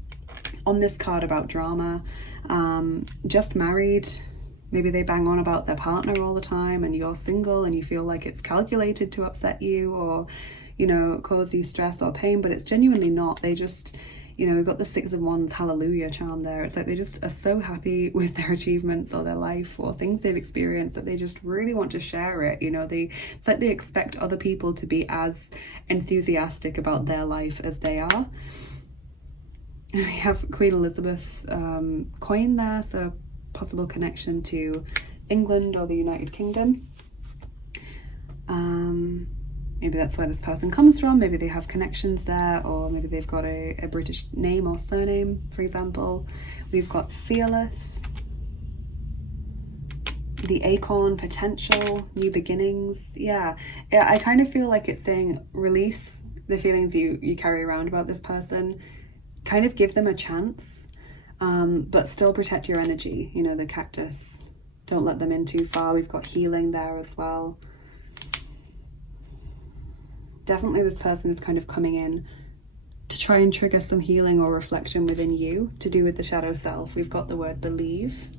On this card about drama, just married, maybe they bang on about their partner all the time and you're single and you feel like it's calculated to upset you or, you know, cause you stress or pain, but it's genuinely not. They just, you know, we've got the 6 of Wands hallelujah charm there. It's like they just are so happy with their achievements or their life or things they've experienced that they just really want to share it. You know, it's like they expect other people to be as enthusiastic about their life as they are. We have Queen Elizabeth coin there, so possible connection to England or the United Kingdom. Maybe that's where this person comes from. Maybe they have connections there, or maybe they've got a British name or surname, for example. We've got fearless, the acorn, potential, new beginnings. Yeah, I kind of feel like it's saying release the feelings you carry around about this person. Kind of give them a chance. but still protect your energy. You know, the cactus, don't let them in too far. We've got healing there as well. Definitely this person is kind of coming in to try and trigger some healing or reflection within you to do with the shadow self. We've got the word believe.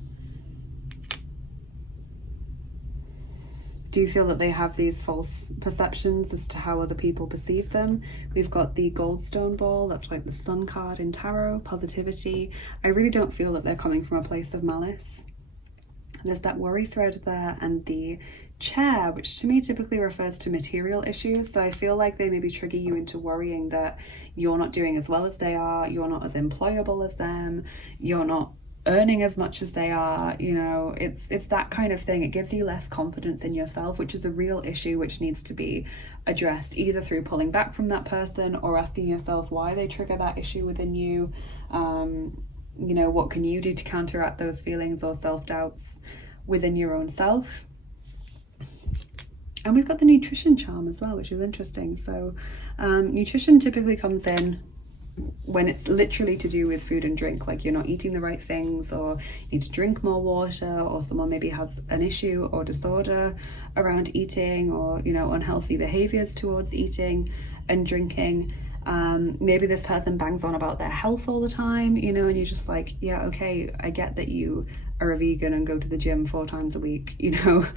Do you feel that they have these false perceptions as to how other people perceive them? We've got the goldstone ball, that's like the sun card in tarot, positivity. I really don't feel that they're coming from a place of malice. There's that worry thread there, and the chair, which to me typically refers to material issues. So I feel like they maybe trigger you into worrying that you're not doing as well as they are, you're not as employable as them, you're not earning as much as they are. You know, it's that kind of thing. It gives you less confidence in yourself, which is a real issue which needs to be addressed, either through pulling back from that person or asking yourself why they trigger that issue within you. You know, what can you do to counteract those feelings or self-doubts within your own self? And we've got the nutrition charm as well, which is interesting. So nutrition typically comes in when it's literally to do with food and drink, like you're not eating the right things, or you need to drink more water, or someone maybe has an issue or disorder around eating, or, you know, unhealthy behaviors towards eating and drinking. Maybe this person bangs on about their health all the time, you know, and you're just like, yeah, okay, I get that you are a vegan and go to the gym 4 times a week, you know.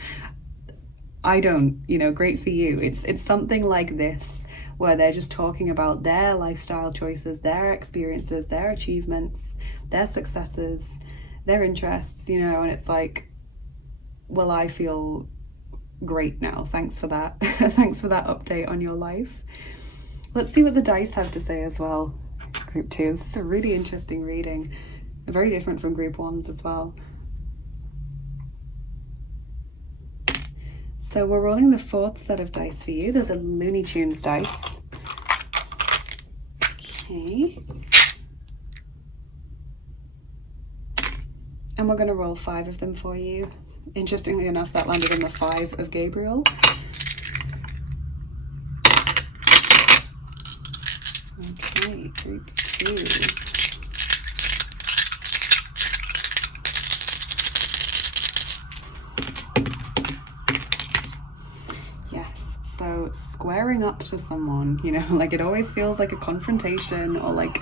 I don't, you know, great for you. It's something like this, where they're just talking about their lifestyle choices, their experiences, their achievements, their successes, their interests, you know, and it's like, well, I feel great now. Thanks for that. Thanks for that update on your life. Let's see what the dice have to say as well. Group 2. This is a really interesting reading. Very different from group 1s as well. So we're rolling the 4th set of dice for you. There's a Looney Tunes dice. Okay. And we're going to roll 5 of them for you. Interestingly enough, that landed on the 5 of Gabriel. Okay, group 2. So squaring up to someone, you know, like it always feels like a confrontation or like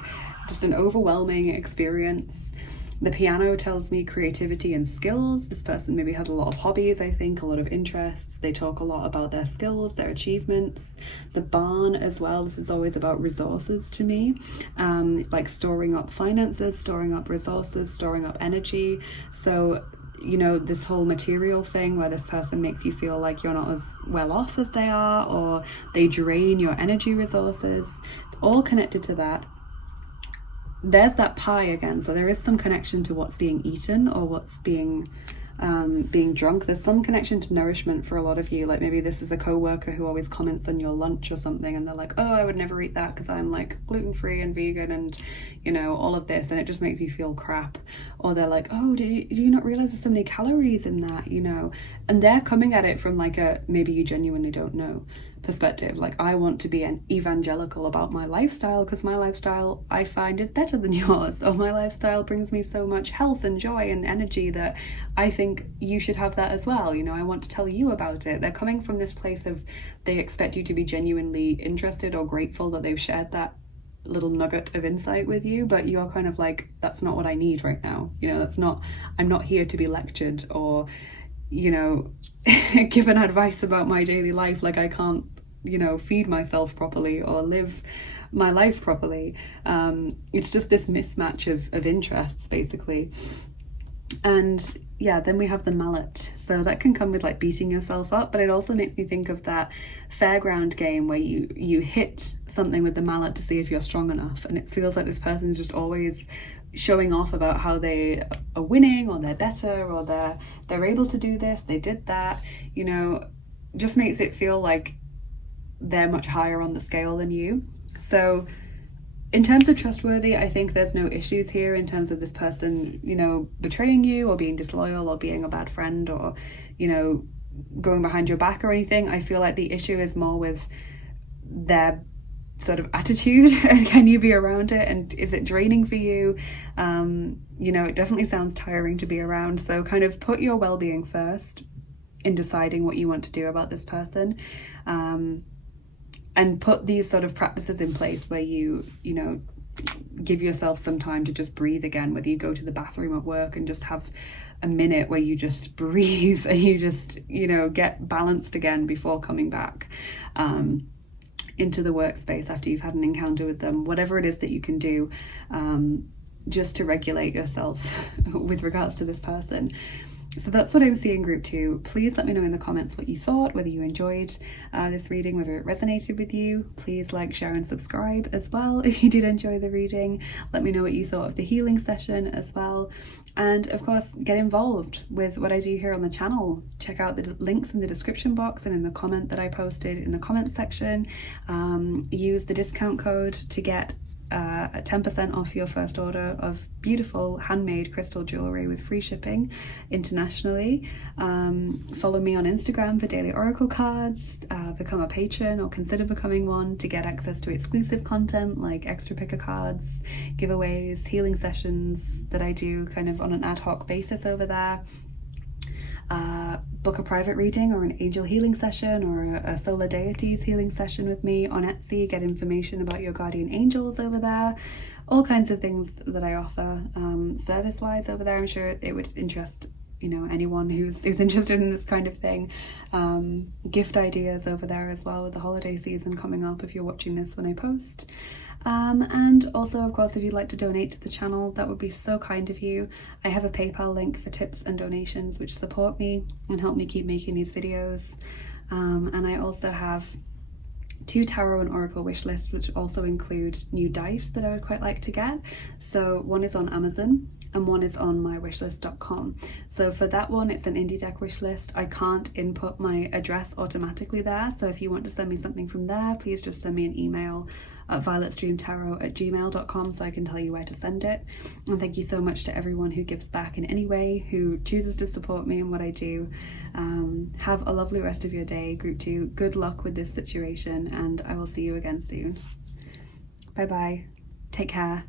just an overwhelming experience. The piano tells me creativity and skills. This person maybe has a lot of hobbies, I think, a lot of interests. They talk a lot about their skills, their achievements. The barn as well, this is always about resources to me, like storing up finances, storing up resources, storing up energy. So, you know, this whole material thing where this person makes you feel like you're not as well off as they are, or they drain your energy resources. It's all connected to that. There's that pie again, so there is some connection to what's being eaten or what's being drunk. There's some connection to nourishment for a lot of you. Like maybe this is a co-worker who always comments on your lunch or something, and they're like, oh, I would never eat that because I'm like gluten-free and vegan and, you know, all of this, and it just makes you feel crap. Or they're like, oh, do you not realize there's so many calories in that, you know? And they're coming at it from like a maybe you genuinely don't know perspective. Like, I want to be an evangelical about my lifestyle because my lifestyle I find is better than yours, or my lifestyle brings me so much health and joy and energy that I think you should have that as well. You know, I want to tell you about it. They're coming from this place of they expect you to be genuinely interested or grateful that they've shared that little nugget of insight with you, but you're kind of like, that's not what I need right now. You know, that's not, I'm not here to be lectured or, you know, given advice about my daily life. Like I can't, you know, feed myself properly or live my life properly. It's just this mismatch of interests basically. And yeah, then we have the mallet. So that can come with like beating yourself up, but it also makes me think of that fairground game where you hit something with the mallet to see if you're strong enough, and it feels like this person is just always showing off about how they are winning or they're better or they're able to do this, they did that, you know, just makes it feel like they're much higher on the scale than you. So in terms of trustworthy, I think there's no issues here in terms of this person, you know, betraying you or being disloyal or being a bad friend or, you know, going behind your back or anything. I feel like the issue is more with their sort of attitude, and can you be around it, and is it draining for you? You know, it definitely sounds tiring to be around, so kind of put your well-being first in deciding what you want to do about this person, and put these sort of practices in place where you know, give yourself some time to just breathe again, whether you go to the bathroom at work and just have a minute where you just breathe and you just, you know, get balanced again before coming back into the workspace after you've had an encounter with them. Whatever it is that you can do just to regulate yourself with regards to this person. So that's what I'm seeing group 2. Please let me know in the comments what you thought, whether you enjoyed this reading, whether it resonated with you. Please like, share and subscribe as well if you did enjoy the reading. Let me know what you thought of the healing session as well. And of course, get involved with what I do here on the channel. Check out the links in the description box and in the comment that I posted in the comment section. Use the discount code to get 10% off your first order of beautiful handmade crystal jewelry with free shipping internationally. Follow me on Instagram for daily oracle cards. Become a patron or consider becoming one to get access to exclusive content like extra picker cards, giveaways, healing sessions that I do kind of on an ad hoc basis over there. Book a private reading or an angel healing session or a solar deities healing session with me on Etsy. Get information about your guardian angels over there. All kinds of things that I offer service wise over there. I'm sure it would interest, you know, anyone who's interested in this kind of thing. Gift ideas over there as well with the holiday season coming up if you're watching this when I post. And also, of course, if you'd like to donate to the channel, that would be so kind of you. I have a PayPal link for tips and donations which support me and help me keep making these videos. And I also have 2 tarot and oracle wish lists, which also include new dice that I would quite like to get. So one is on Amazon and one is on mywishlist.com. So for that one, it's an indie deck wish list. I can't input my address automatically there, so if you want to send me something from there, please just send me an email at violetstreamtarot@gmail.com so I can tell you where to send it. And thank you so much to everyone who gives back in any way, who chooses to support me in what I do. Have a lovely rest of your day, group 2. Good luck with this situation, and I will see you again soon. Bye bye. Take care.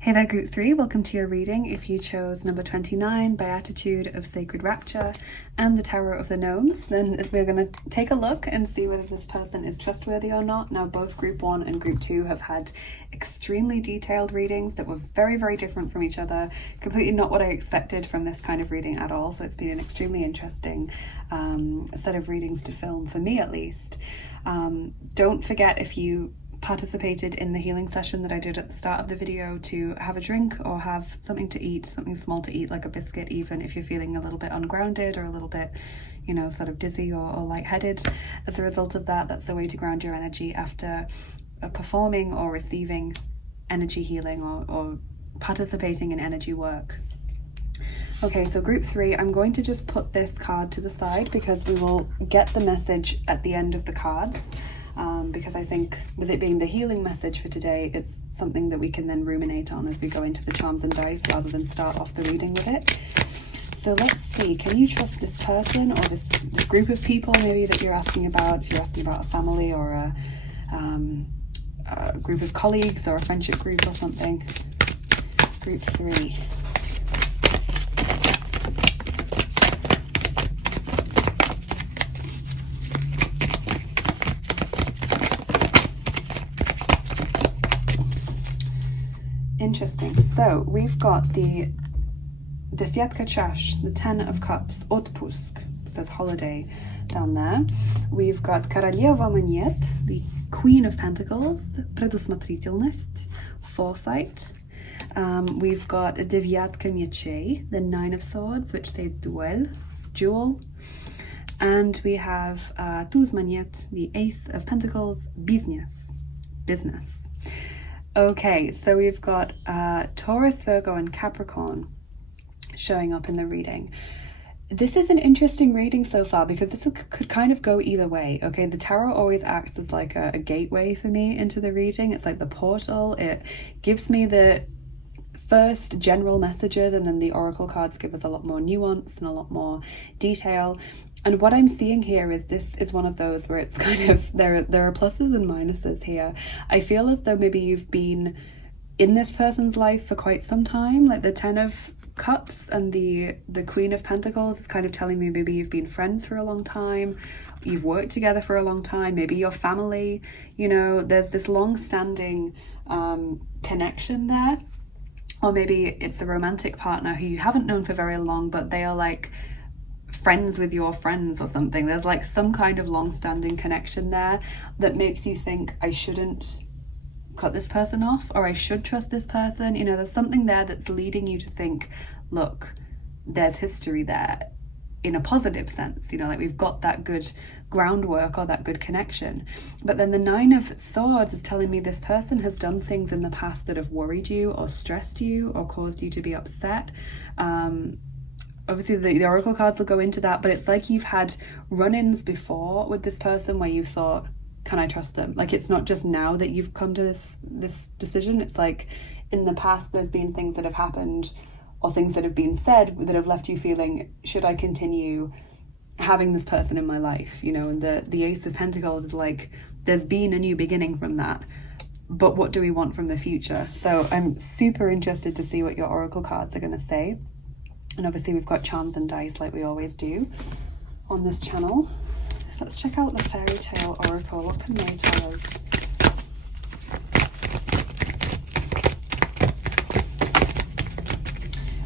Hey there, group 3, welcome to your reading. If you chose number 29, Beatitude of Sacred Rapture, and the Tarot of the Gnomes, then we're going to take a look and see whether this person is trustworthy or not. Now, both group 1 and group 2 have had extremely detailed readings that were very, very different from each other. Completely not what I expected from this kind of reading at all. So it's been an extremely interesting set of readings to film, for me at least. Don't forget, if you participated in the healing session that I did at the start of the video, to have a drink or have something to eat, something small to eat, like a biscuit, even if you're feeling a little bit ungrounded or a little bit, you know, sort of dizzy or lightheaded as a result of that. That's a way to ground your energy after performing or receiving energy healing or participating in energy work. Okay, so group 3, I'm going to just put this card to the side because we will get the message at the end of the cards. Because I think with it being the healing message for today, it's something that we can then ruminate on as we go into the charms and dice rather than start off the reading with it. So let's see, can you trust this person or this group of people maybe that you're asking about? If you're asking about a family or a group of colleagues or a friendship group or something. Group 3. Interesting. So we've got the Desyatka Chash, the 10 of Cups, Odpusk, says holiday down there. We've got Королева Монет, the Queen of Pentacles, Предусмотрительность, foresight. We've got Девятка Мечей, the 9 of Swords, which says duel, jewel. And we have Туз Монет, the Ace of Pentacles, business. Okay, so we've got Taurus, Virgo, and Capricorn showing up in the reading. This is an interesting reading so far because this could kind of go either way. Okay, the tarot always acts as like a gateway for me into the reading. It's like the portal. It gives me the first general messages, and then the oracle cards give us a lot more nuance and a lot more detail. And what I'm seeing here is this is one of those where it's kind of, there are pluses and minuses here. I feel as though maybe you've been in this person's life for quite some time, like the Ten of Cups and the Queen of Pentacles is kind of telling me maybe you've been friends for a long time, you've worked together for a long time, maybe your family, you know, there's this long-standing connection there. Or maybe it's a romantic partner who you haven't known for very long, but they are like friends with your friends or something. There's like some kind of long-standing connection there that makes you think, I shouldn't cut this person off, or I should trust this person. You know, there's something there that's leading you to think, look, there's history there in a positive sense, you know, like we've got that good groundwork or that good connection. But then the Nine of Swords is telling me this person has done things in the past that have worried you or stressed you or caused you to be upset. Obviously the oracle cards will go into that, but it's like you've had run-ins before with this person where you thought, can I trust them? Like, it's not just now that you've come to this decision. It's like in the past there's been things that have happened or things that have been said that have left you feeling, should I continue having this person in my life? You know, and the Ace of Pentacles is like, there's been a new beginning from that, but what do we want from the future? So I'm super interested to see what your oracle cards are going to say. And obviously we've got charms and dice like we always do on this channel. So let's check out the fairy tale oracle. What can they tell us?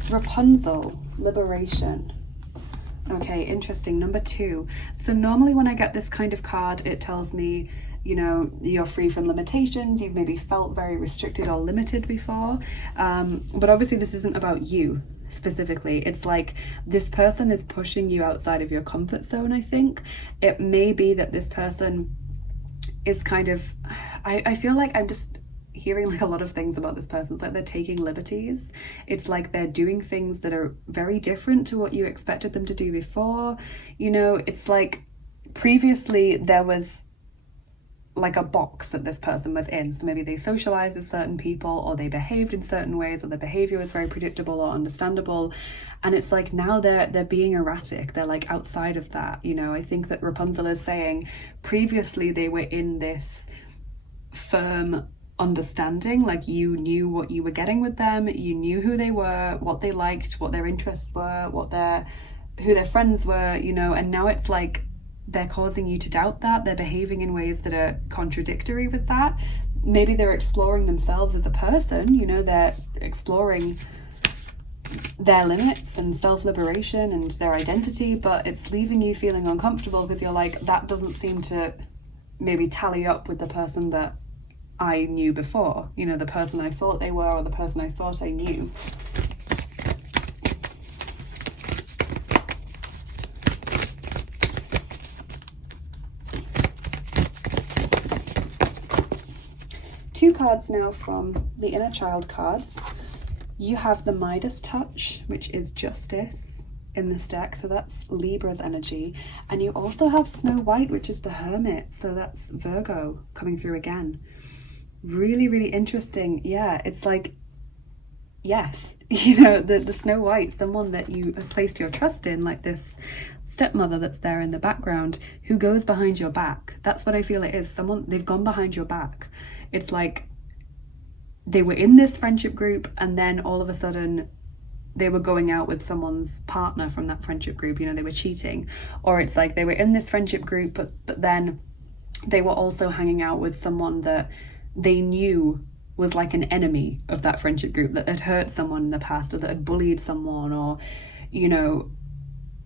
Rapunzel, liberation. Okay, interesting. Number 2. So normally when I get this kind of card, it tells me, you know, you're free from limitations, you've maybe felt very restricted or limited before. But obviously this isn't about you specifically. It's like this person is pushing you outside of your comfort zone, I think. It may be that this person is kind of, I feel like I'm just hearing like a lot of things about this person. It's like they're taking liberties. It's like they're doing things that are very different to what you expected them to do before. You know, it's like previously there was like a box that this person was in. So maybe they socialized with certain people, or they behaved in certain ways, or their behavior was very predictable or understandable. And it's like now they're being erratic. They're like outside of that. You know, I think that Rapunzel is saying previously they were in this firm understanding, like you knew what you were getting with them, you knew who they were, what they liked, what their interests were, who their friends were, you know, and now it's like they're causing you to doubt that. They're behaving in ways that are contradictory with that. Maybe they're exploring themselves as a person, you know, they're exploring their limits and self-liberation and their identity, but it's leaving you feeling uncomfortable because you're like, that doesn't seem to maybe tally up with the person that I knew before, you know, the person I thought they were, or the person I thought I knew. Two cards now from the Inner Child cards. You have the Midas touch, which is justice in this deck, so that's Libra's energy, and you also have Snow White, which is the Hermit, so that's Virgo coming through again. Really, really interesting. Yeah, it's like, yes, you know, the Snow White, someone that you have placed your trust in, like this stepmother that's there in the background who goes behind your back. That's what I feel it is. Someone, they've gone behind your back. It's like they were in this friendship group and then all of a sudden they were going out with someone's partner from that friendship group, you know, they were cheating. Or it's like they were in this friendship group, but then they were also hanging out with someone that they knew was like an enemy of that friendship group, that had hurt someone in the past, or that had bullied someone, or, you know,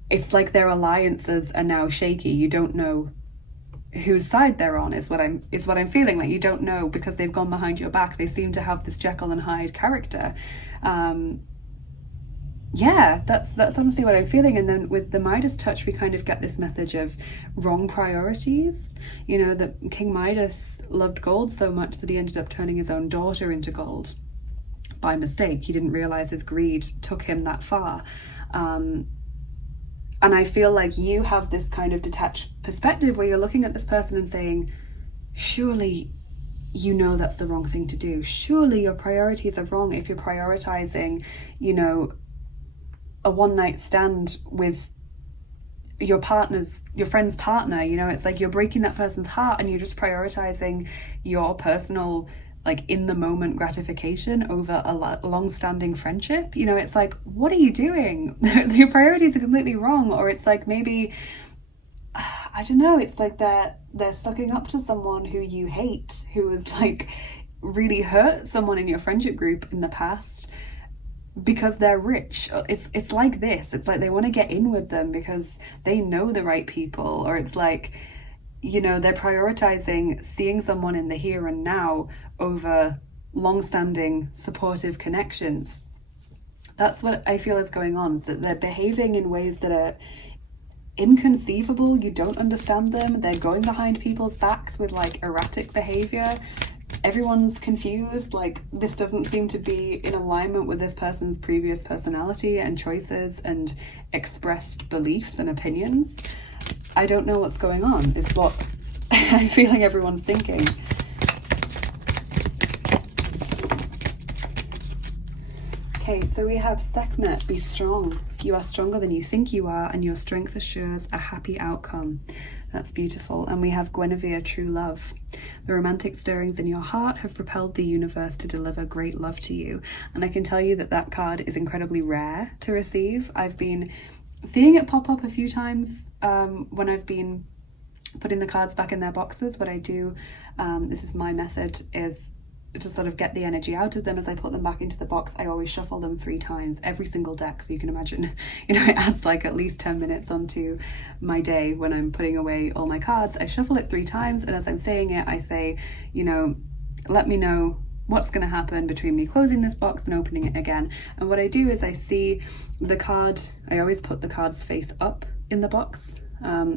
it's like their alliances are now shaky. You don't know whose side they're on, is what I'm feeling. Like, you don't know because they've gone behind your back. They seem to have this Jekyll and Hyde character. Yeah, that's honestly what I'm feeling. And then with the Midas touch, we kind of get this message of wrong priorities. You know, that King Midas loved gold so much that he ended up turning his own daughter into gold by mistake. He didn't realize his greed took him that far. And I feel like you have this kind of detached perspective where you're looking at this person and saying, surely you know that's the wrong thing to do. Surely your priorities are wrong if you're prioritizing, you know, a one-night stand with your friend's partner, you know, it's like you're breaking that person's heart and you're just prioritizing your personal, like, in the moment gratification over a long-standing friendship. You know, it's like, what are you doing? Your priorities are completely wrong. Or it's like, maybe, I don't know, it's like they're sucking up to someone who you hate, who has like really hurt someone in your friendship group in the past because they're rich. It's like this. It's like they want to get in with them because they know the right people. Or it's like, you know, they're prioritizing seeing someone in the here and now over long-standing supportive connections. That's what I feel is going on, that they're behaving in ways that are inconceivable. You don't understand them. They're going behind people's backs with like erratic behavior. Everyone's confused, like this doesn't seem to be in alignment with this person's previous personality and choices and expressed beliefs and opinions. I don't know what's going on, is what I'm feeling everyone's thinking. Okay, so we have Sekhmet, be strong. You are stronger than you think you are, and your strength assures a happy outcome. That's beautiful. And we have Guinevere, true love. The romantic stirrings in your heart have propelled the universe to deliver great love to you. And I can tell you that that card is incredibly rare to receive. I've been seeing it pop up a few times when I've been putting the cards back in their boxes. What I do, this is my method, is to sort of get the energy out of them as I put them back into the box. I always shuffle them 3 times every single deck, so you can imagine, you know, it adds like at least 10 minutes onto my day when I'm putting away all my cards. I shuffle it 3 times, and as I'm saying it, I say, you know, let me know what's going to happen between me closing this box and opening it again. And what I do is I see the card, I always put the card's face up in the box.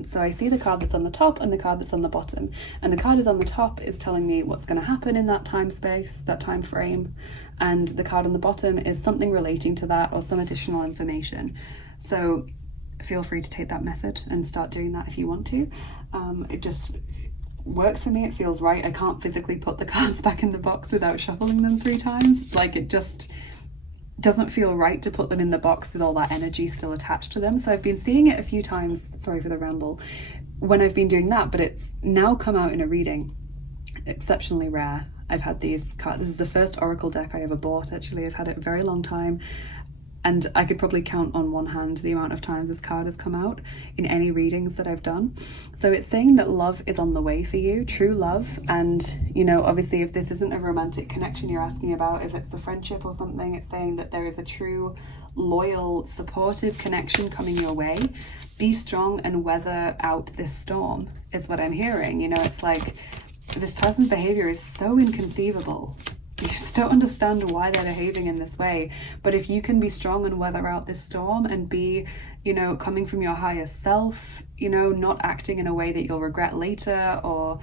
So I see the card that's on the top and the card that's on the bottom, and the card is on the top is telling me what's going to happen in that time space, that time frame, and the card on the bottom is something relating to that or some additional information. So feel free to take that method and start doing that if you want to. It just works for me. It feels right. I can't physically put the cards back in the box without shuffling them 3 times. Like, it just doesn't feel right to put them in the box with all that energy still attached to them. So I've been seeing it a few times, sorry for the ramble, when I've been doing that, but it's now come out in a reading. Exceptionally rare. I've had these cards, this is the first Oracle deck I ever bought actually. I've had it a very long time, and I could probably count on one hand the amount of times this card has come out in any readings that I've done. So it's saying that love is on the way for you, true love. And, you know, obviously if this isn't a romantic connection you're asking about, if it's a friendship or something, it's saying that there is a true, loyal, supportive connection coming your way. Be strong and weather out this storm is what I'm hearing. You know, it's like this person's behavior is so inconceivable. You just don't understand why they're behaving in this way. But if you can be strong and weather out this storm and be, you know, coming from your higher self, you know, not acting in a way that you'll regret later, or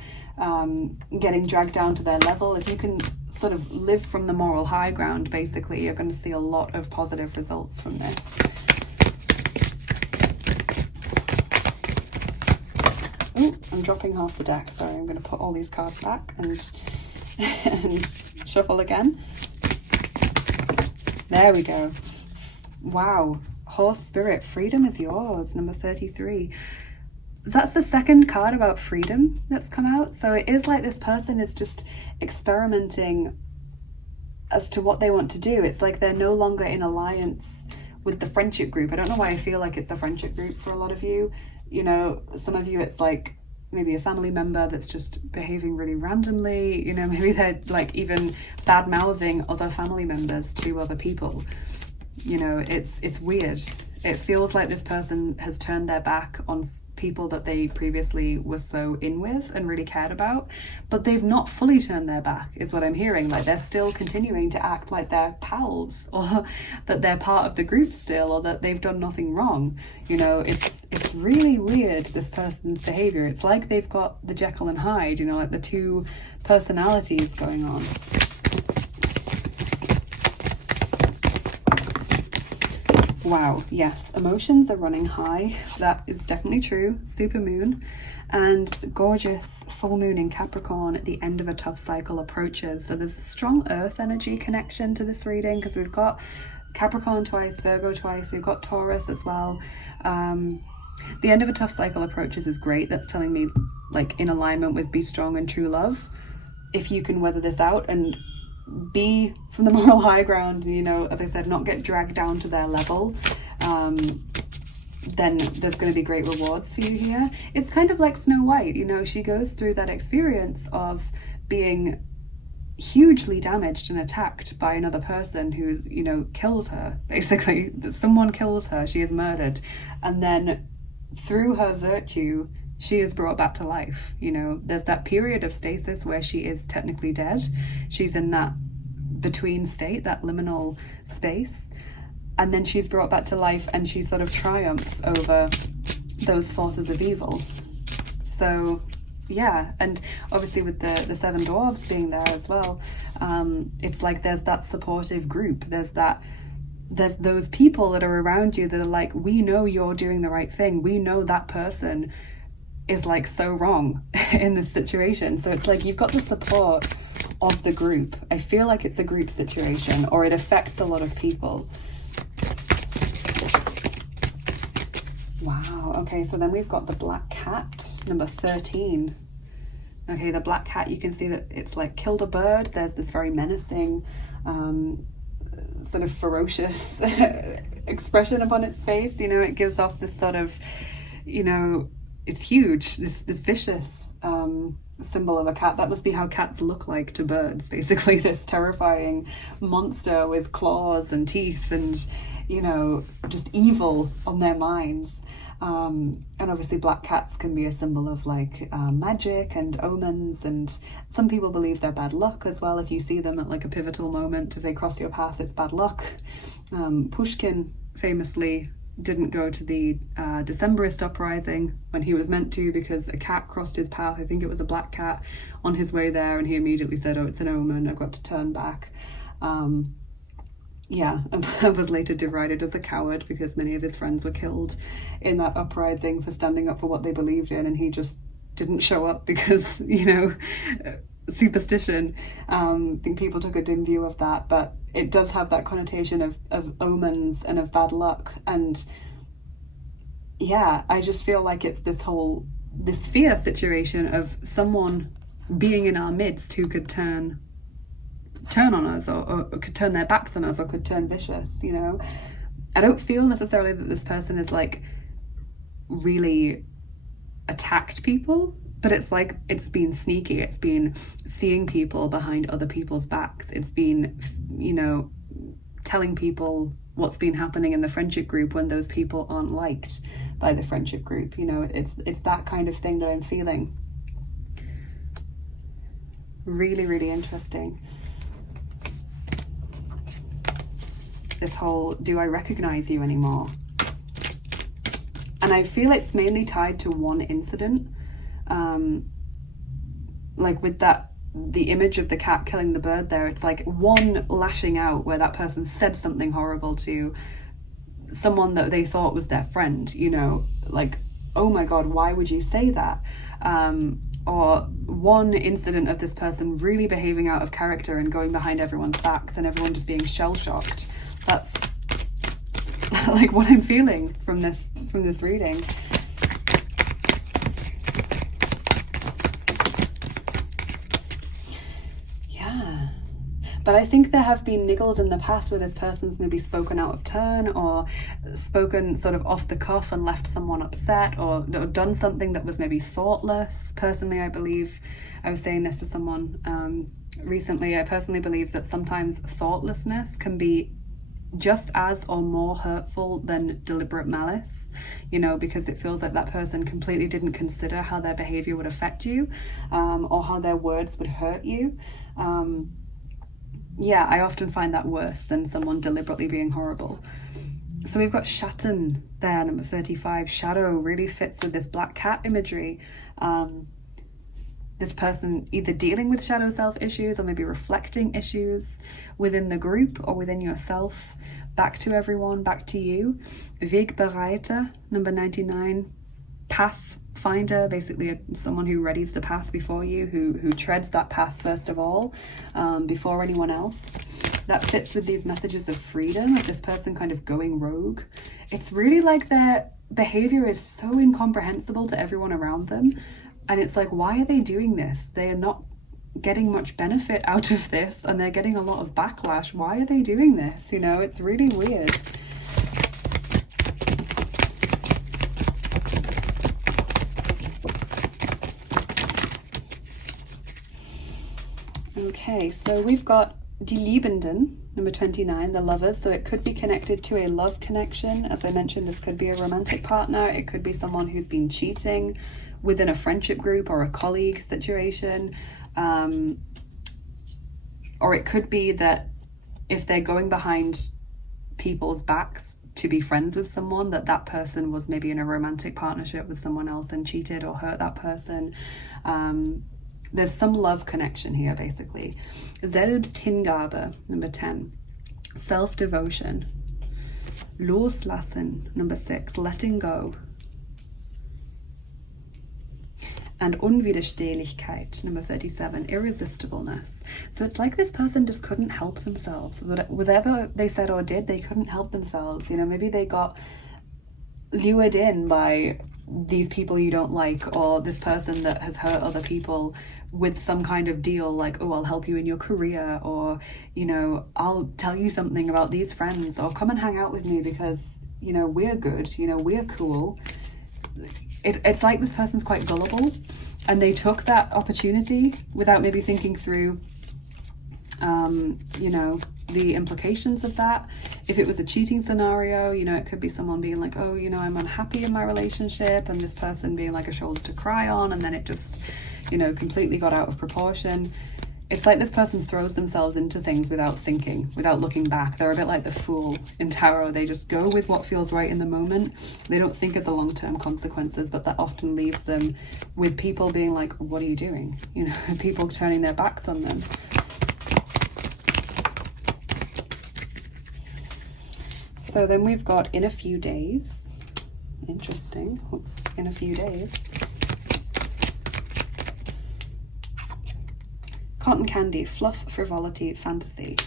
getting dragged down to their level, if you can sort of live from the moral high ground, basically, you're going to see a lot of positive results from this. Oh, I'm dropping half the deck. Sorry, I'm going to put all these cards back and shuffle again. There we go. Wow. Horse spirit, freedom is yours, number 33. That's the second card about freedom that's come out. So it is like this person is just experimenting as to what they want to do. It's like they're no longer in alliance with the friendship group. I don't know why I feel like it's a friendship group for a lot of you. You know, some of you it's like maybe a family member that's just behaving really randomly. You know, maybe they're like even bad mouthing other family members to other people. You know, it's weird. It feels like this person has turned their back on people that they previously were so in with and really cared about, but they've not fully turned their back, is what I'm hearing. Like they're still continuing to act like they're pals, or that they're part of the group still, or that they've done nothing wrong. You know, it's really weird, this person's behavior. It's like they've got the Jekyll and Hyde, you know, like the 2 personalities going on. Wow, yes, emotions are running high. That is definitely true. Super moon and gorgeous full moon in Capricorn at the end of a tough cycle approaches. So there's a strong earth energy connection to this reading, because we've got Capricorn twice, Virgo twice, we've got Taurus as well. The end of a tough cycle approaches is great. That's telling me, like, in alignment with be strong and true love. If you can weather this out and be from the moral high ground, you know, as I said, not get dragged down to their level, then there's going to be great rewards for you here. It's kind of like Snow White, you know, she goes through that experience of being hugely damaged and attacked by another person who, you know, kills her. Basically, someone kills her, she is murdered, and then through her virtue she is brought back to life. You know, there's that period of stasis where she is technically dead. She's in that between state, that liminal space, and then she's brought back to life and she sort of triumphs over those forces of evil. So yeah, and obviously with the seven dwarves being there as well, it's like there's that supportive group, there's those people that are around you that are like, we know you're doing the right thing, we know that person is like so wrong in this situation. So it's like you've got the support of the group. I feel like it's a group situation, or it affects a lot of people. Wow, okay, so then we've got the black cat, number 13. Okay, the black cat, you can see that it's like killed a bird. There's this very menacing, sort of ferocious expression upon its face. You know, it gives off this sort of, you know, it's huge, this vicious symbol of a cat. That must be how cats look like to birds, basically, this terrifying monster with claws and teeth and, you know, just evil on their minds. And obviously black cats can be a symbol of like magic and omens, and some people believe they're bad luck as well. If you see them at like a pivotal moment, if they cross your path, it's bad luck. Pushkin famously didn't go to the Decemberist uprising when he was meant to, because a cat crossed his path. I think it was a black cat on his way there, and he immediately said, oh, it's an omen, I've got to turn back. Yeah, and was later derided as a coward because many of his friends were killed in that uprising for standing up for what they believed in, and he just didn't show up because, you know, superstition. I think people took a dim view of that, but it does have that connotation of omens and of bad luck. And yeah, I just feel like it's this fear situation of someone being in our midst who could turn on us, or could turn their backs on us, or could turn vicious, you know. I don't feel necessarily that this person is like really attacked people, but it's like it's been sneaky, it's been seeing people behind other people's backs, it's been, you know, telling people what's been happening in the friendship group when those people aren't liked by the friendship group. You know, it's that kind of thing that I'm feeling. Really, really interesting. This whole, do I recognize you anymore? And I feel it's mainly tied to one incident. Like with that, the image of the cat killing the bird there, it's like one lashing out where that person said something horrible to someone that they thought was their friend, you know, like, oh my God, why would you say that? Or one incident of this person really behaving out of character and going behind everyone's backs and everyone just being shell-shocked. That's like what I'm feeling from this reading. Yeah, but I think there have been niggles in the past where this person's maybe spoken out of turn, or spoken sort of off the cuff and left someone upset, or done something that was maybe thoughtless. Personally, I believe, I was saying this to someone recently, I personally believe that sometimes thoughtlessness can be just as or more hurtful than deliberate malice, you know, because it feels like that person completely didn't consider how their behavior would affect you, or how their words would hurt you. Yeah, I often find that worse than someone deliberately being horrible. So we've got Schatten there, number 35. Shadow really fits with this black cat imagery. This person either dealing with shadow self issues, or maybe reflecting issues within the group or within yourself, back to everyone, back to you. Wegbereiter, number 99. Path finder, basically someone who readies the path before you, who treads that path first of all, before anyone else. That fits with these messages of freedom, of this person kind of going rogue. It's really like they're behavior is so incomprehensible to everyone around them. And it's like, why are they doing this? They are not getting much benefit out of this, and they're getting a lot of backlash. Why are they doing this? You know, it's really weird. Okay, so we've got Die Liebenden, number 29, the lovers. So it could be connected to a love connection. As I mentioned, this could be a romantic partner. It could be someone who's been cheating within a friendship group or a colleague situation. Or it could be that if they're going behind people's backs to be friends with someone, that person was maybe in a romantic partnership with someone else and cheated or hurt that person. There's some love connection here, basically. Selbsthingabe, number 10. Self-devotion. Loslassen, number 6. Letting go. And Unwiderstehlichkeit, number 37. Irresistibleness. So it's like this person just couldn't help themselves. Whatever they said or did, they couldn't help themselves. You know, maybe they got lured in by these people you don't like, or this person that has hurt other people with some kind of deal, like, oh, I'll help you in your career, or, you know, I'll tell you something about these friends, or come and hang out with me because, you know, we're good, you know, we're cool. It's like this person's quite gullible, and they took that opportunity without maybe thinking through, you know, the implications of that. If it was a cheating scenario, you know, it could be someone being like, oh, you know, I'm unhappy in my relationship, and this person being like a shoulder to cry on, and then it just, you know, completely got out of proportion. It's like this person throws themselves into things without thinking, without looking back. They're a bit like the fool in tarot. They just go with what feels right in the moment. They don't think of the long-term consequences, but that often leaves them with people being like, what are you doing? You know, people turning their backs on them. So then we've got in a few days. Interesting. What's in a few days? Cotton candy, fluff, frivolity, fantasy.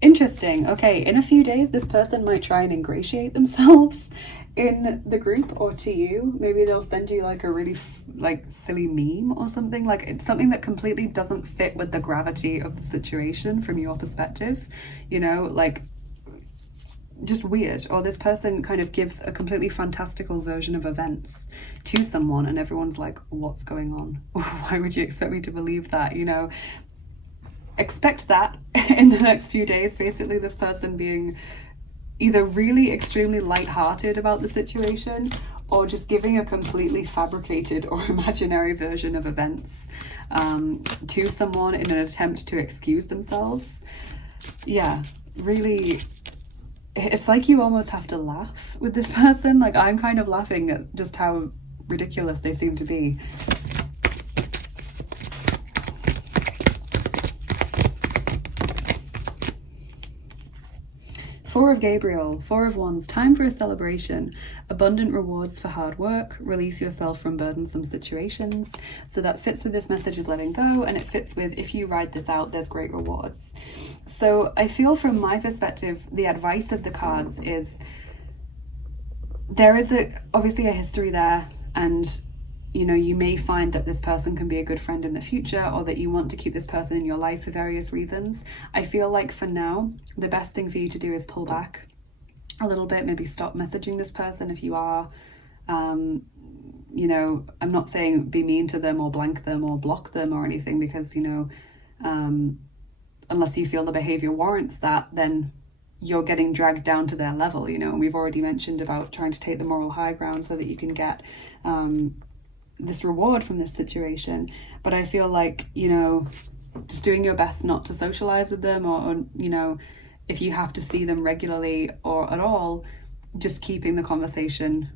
Interesting. Okay, in a few days, this person might try and ingratiate themselves in the group or to you. Maybe they'll send you like a really like silly meme or something. Like it's something that completely doesn't fit with the gravity of the situation from your perspective. You know, like just weird. Or this person kind of gives a completely fantastical version of events to someone, and everyone's like, what's going on? Why would you expect me to believe that? You know, expect that in the next few days. Basically, this person being either really extremely lighthearted about the situation, or just giving a completely fabricated or imaginary version of events to someone in an attempt to excuse themselves. Yeah, really, it's like you almost have to laugh with this person. Like, I'm kind of laughing at just how ridiculous they seem to be. Four of Gabriel, Four of Wands, time for a celebration, abundant rewards for hard work, release yourself from burdensome situations. So that fits with this message of letting go, and it fits with, if you ride this out, there's great rewards. So I feel from my perspective, the advice of the cards is there is obviously a history there, and you know, you may find that this person can be a good friend in the future, or that you want to keep this person in your life for various reasons. I feel like for now, the best thing for you to do is pull back a little bit, maybe stop messaging this person if you are. You know, I'm not saying be mean to them or blank them or block them or anything, because, you know, unless you feel the behavior warrants that, then you're getting dragged down to their level, you know. And we've already mentioned about trying to take the moral high ground so that you can get this reward from this situation. But I feel like, you know, just doing your best not to socialize with them, or you know, if you have to see them regularly or at all, just keeping the conversation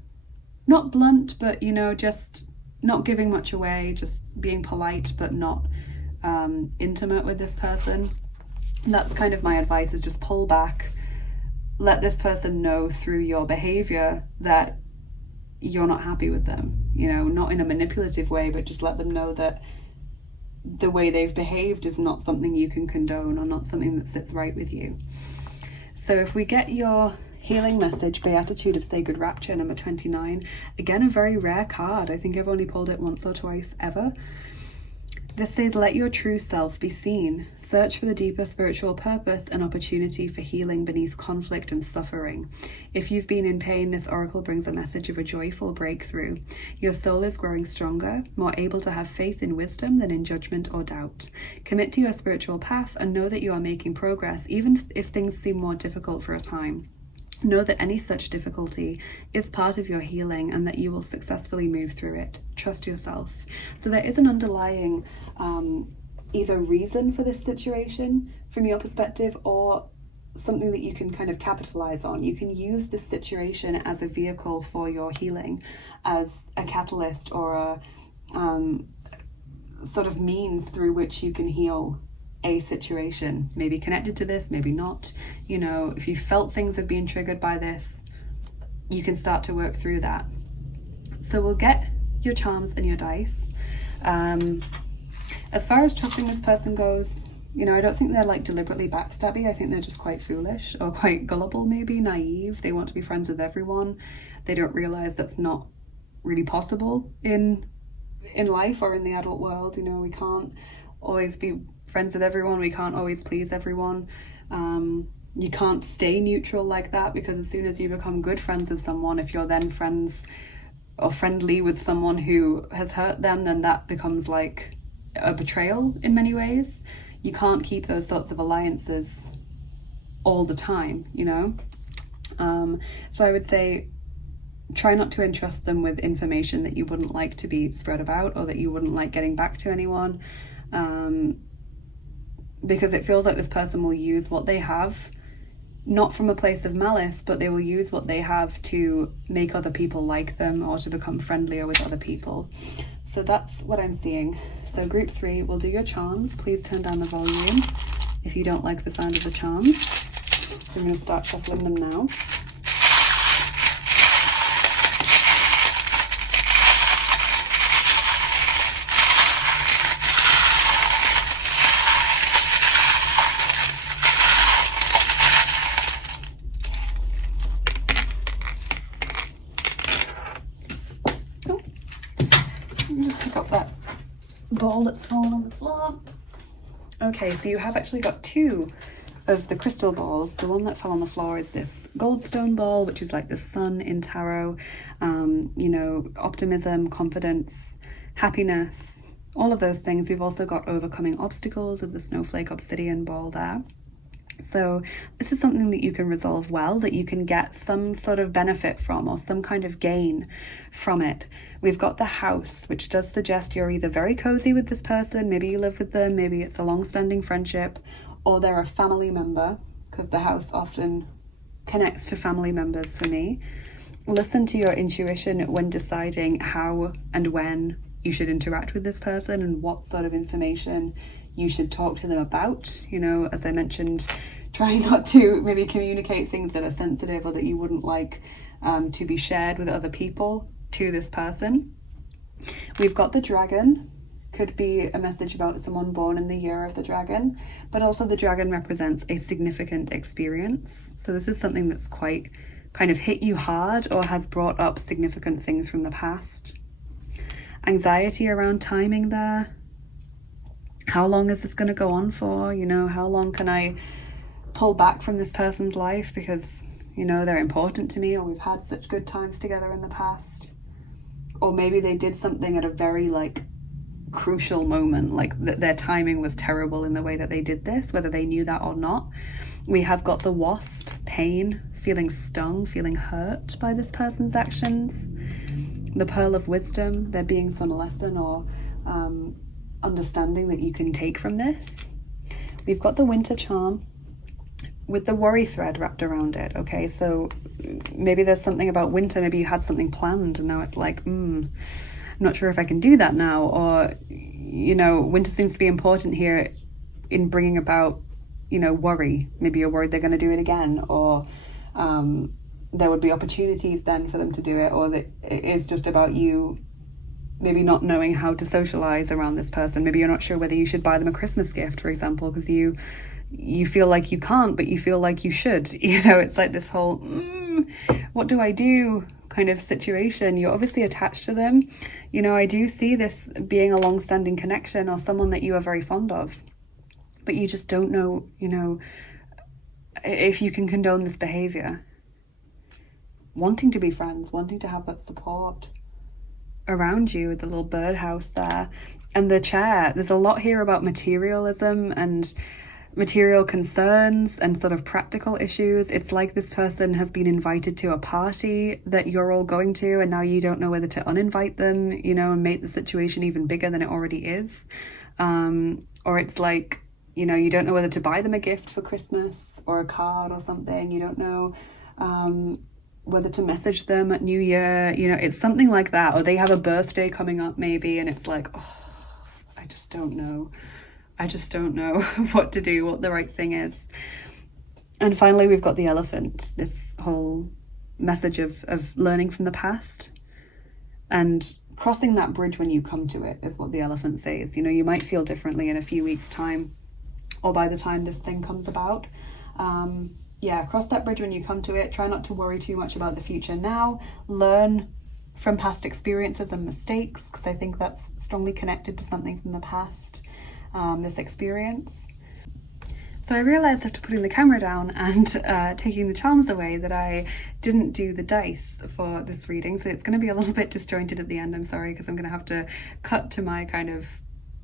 not blunt, but, you know, just not giving much away, just being polite but not intimate with this person. That's kind of my advice, is just pull back, let this person know through your behavior that you're not happy with them, you know, not in a manipulative way, but just let them know that the way they've behaved is not something you can condone, or not something that sits right with you. So if we get your Healing message, Beatitude of Sacred Rapture, number 29. Again, a very rare card. I think I've only pulled it once or twice ever. This says, let your true self be seen. Search for the deeper spiritual purpose and opportunity for healing beneath conflict and suffering. If you've been in pain, this oracle brings a message of a joyful breakthrough. Your soul is growing stronger, more able to have faith in wisdom than in judgment or doubt. Commit to your spiritual path and know that you are making progress, even if things seem more difficult for a time. Know that any such difficulty is part of your healing and that you will successfully move through it. Trust yourself. So there is an underlying either reason for this situation from your perspective, or something that you can kind of capitalize on. You can use this situation as a vehicle for your healing, as a catalyst or a sort of means through which you can heal a situation, maybe connected to this, maybe not. You know, if you felt things have been triggered by this, you can start to work through that. So we'll get your charms and your dice. As far as trusting this person goes, you know, I don't think they're like deliberately backstabby. I think they're just quite foolish or quite gullible, maybe naive. They want to be friends with everyone. They don't realize that's not really possible in life or in the adult world. You know, we can't always be friends with everyone. We can't always please everyone. You can't stay neutral like that, because as soon as you become good friends with someone, if you're then friends or friendly with someone who has hurt them, then that becomes like a betrayal in many ways. You can't keep those sorts of alliances all the time, you know? So I would say try not to entrust them with information that you wouldn't like to be spread about, or that you wouldn't like getting back to anyone. Because it feels like this person will use what they have, not from a place of malice, but they will use what they have to make other people like them or to become friendlier with other people. So that's what I'm seeing. So group 3, we'll do your charms. Please turn down the volume if you don't like the sound of the charms. I'm going to start shuffling them now. Ball that's fallen on the floor. Okay, so you have actually got 2 of the crystal balls. The one that fell on the floor is this goldstone ball, which is like the sun in tarot. You know, optimism, confidence, happiness, all of those things. We've also got overcoming obstacles of the snowflake obsidian ball there. So this is something that you can resolve well, that you can get some sort of benefit from or some kind of gain from it. We've got the house, which does suggest you're either very cozy with this person, maybe you live with them, maybe it's a long-standing friendship, or they're a family member, because the house often connects to family members for me. Listen to your intuition when deciding how and when you should interact with this person and what sort of information you should talk to them about. You know, as I mentioned, try not to maybe communicate things that are sensitive or that you wouldn't like to be shared with other people to this person. We've got the dragon. Could be a message about someone born in the year of the dragon, but also the dragon represents a significant experience. So this is something that's quite kind of hit you hard or has brought up significant things from the past. Anxiety around timing there. How long is this going to go on for? You know, how long can I pull back from this person's life because, you know, they're important to me, or we've had such good times together in the past? Or maybe they did something at a very like crucial moment, like their timing was terrible in the way that they did this, whether they knew that or not. We have got the wasp, Payne, feeling stung, feeling hurt by this person's actions. The pearl of wisdom, there being some lesson or understanding that you can take from this. We've got the winter charm with the worry thread wrapped around it. Okay, so maybe there's something about winter, maybe you had something planned and now it's like, I'm not sure if I can do that now. Or, you know, winter seems to be important here in bringing about, you know, worry. Maybe you're worried they're going to do it again, or there would be opportunities then for them to do it, or that it is just about you maybe not knowing how to socialize around this person. Maybe you're not sure whether you should buy them a Christmas gift, for example, because you you feel like you can't, but you feel like you should. You know, it's like this whole, what do I do kind of situation. You're obviously attached to them. You know, I do see this being a long-standing connection or someone that you are very fond of, but you just don't know, you know, if you can condone this behavior. Wanting to be friends, wanting to have that support around you with the little birdhouse there. And the chair, there's a lot here about materialism and material concerns and sort of practical issues. It's like this person has been invited to a party that you're all going to, and now you don't know whether to uninvite them, you know, and make the situation even bigger than it already is. Or it's like, you know, you don't know whether to buy them a gift for Christmas or a card or something. You don't know whether to message them at New Year. You know, it's something like that. Or they have a birthday coming up maybe, and it's like, oh, I just don't know. I just don't know what to do, what the right thing is. And finally, we've got the elephant, this whole message of learning from the past and crossing that bridge when you come to it is what the elephant says. You know, you might feel differently in a few weeks' time or by the time this thing comes about. Yeah, cross that bridge when you come to it. Try not to worry too much about the future now. Learn from past experiences and mistakes, because I think that's strongly connected to something from the past. This experience. So I realized after putting the camera down and taking the charms away that I didn't do the dice for this reading, so it's going to be a little bit disjointed at the end. I'm sorry, because I'm going to have to cut to my kind of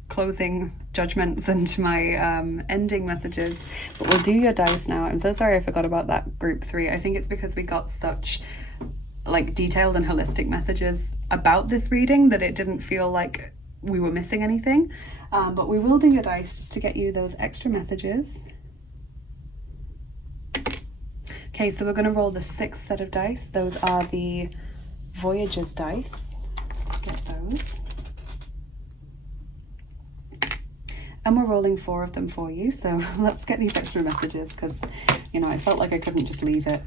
closing judgments and my ending messages, but we'll do your dice now. I'm so sorry I forgot about that group 3. I think it's because we got such like detailed and holistic messages about this reading that it didn't feel like we were missing anything. But we will do your dice just to get you those extra messages. Okay, so we're going to roll the 6th set of dice. Those are the Voyager's dice. Let's get those. And we're rolling 4 of them for you, so let's get these extra messages, because, you know, I felt like I couldn't just leave it.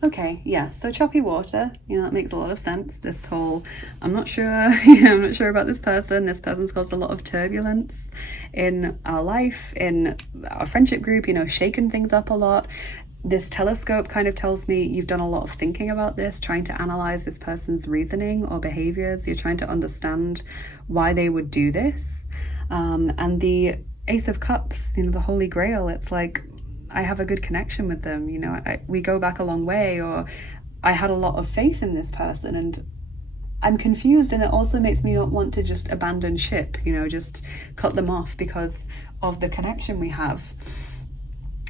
Okay, yeah, so choppy water, you know, that makes a lot of sense. This whole, I'm not sure, you know, I'm not sure about this person. This person's caused a lot of turbulence in our life, in our friendship group, you know, shaken things up a lot. This telescope kind of tells me you've done a lot of thinking about this, trying to analyze this person's reasoning or behaviors. You're trying to understand why they would do this. And the Ace of Cups, you know, the Holy Grail, it's like, I have a good connection with them, you know, we go back a long way, or I had a lot of faith in this person and I'm confused, and it also makes me not want to just abandon ship, you know, just cut them off because of the connection we have.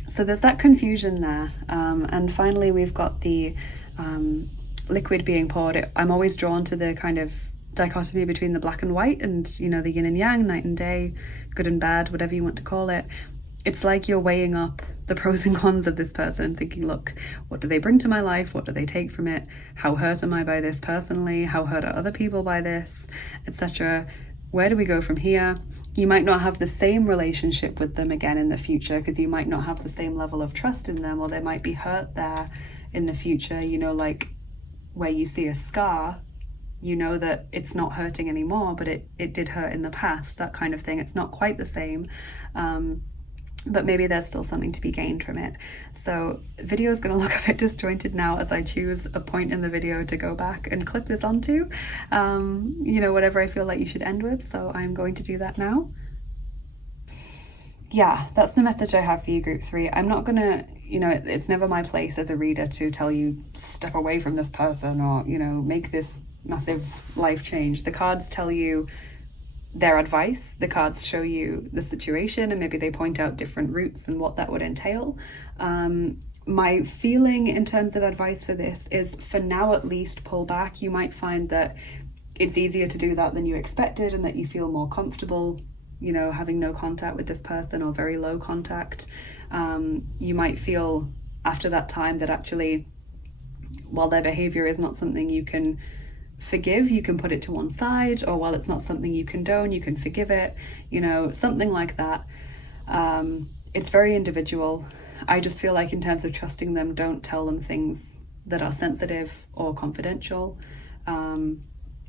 So there's that confusion there. And finally, we've got the liquid being poured. I'm always drawn to the kind of dichotomy between the black and white and, you know, the yin and yang, night and day, good and bad, whatever you want to call it. It's like you're weighing up the pros and cons of this person and thinking, look, what do they bring to my life? What do they take from it? How hurt am I by this personally? How hurt are other people by this, etc.? Where do we go from here? You might not have the same relationship with them again in the future, because you might not have the same level of trust in them, or there might be hurt there in the future, you know, like where you see a scar, you know that it's not hurting anymore, but it did hurt in the past, that kind of thing. It's not quite the same. But maybe there's still something to be gained from it. So the video is going to look a bit disjointed now as I choose a point in the video to go back and clip this onto, you know, whatever I feel like you should end with. So I'm going to do that now. Yeah, that's the message I have for you, group 3. I'm not gonna, you know, it's never my place as a reader to tell you step away from this person or, you know, make this massive life change. The cards tell you their advice, the cards show you the situation, and maybe they point out different routes and what that would entail. My feeling in terms of advice for this is, for now at least, pull back. You might find that it's easier to do that than you expected, and that you feel more comfortable, you know, having no contact with this person or very low contact. You might feel after that time that actually, while their behavior is not something you can forgive, you can put it to one side, or while it's not something you condone, you can forgive it, you know, something like that. It's very individual. I just feel like in terms of trusting them, don't tell them things that are sensitive or confidential.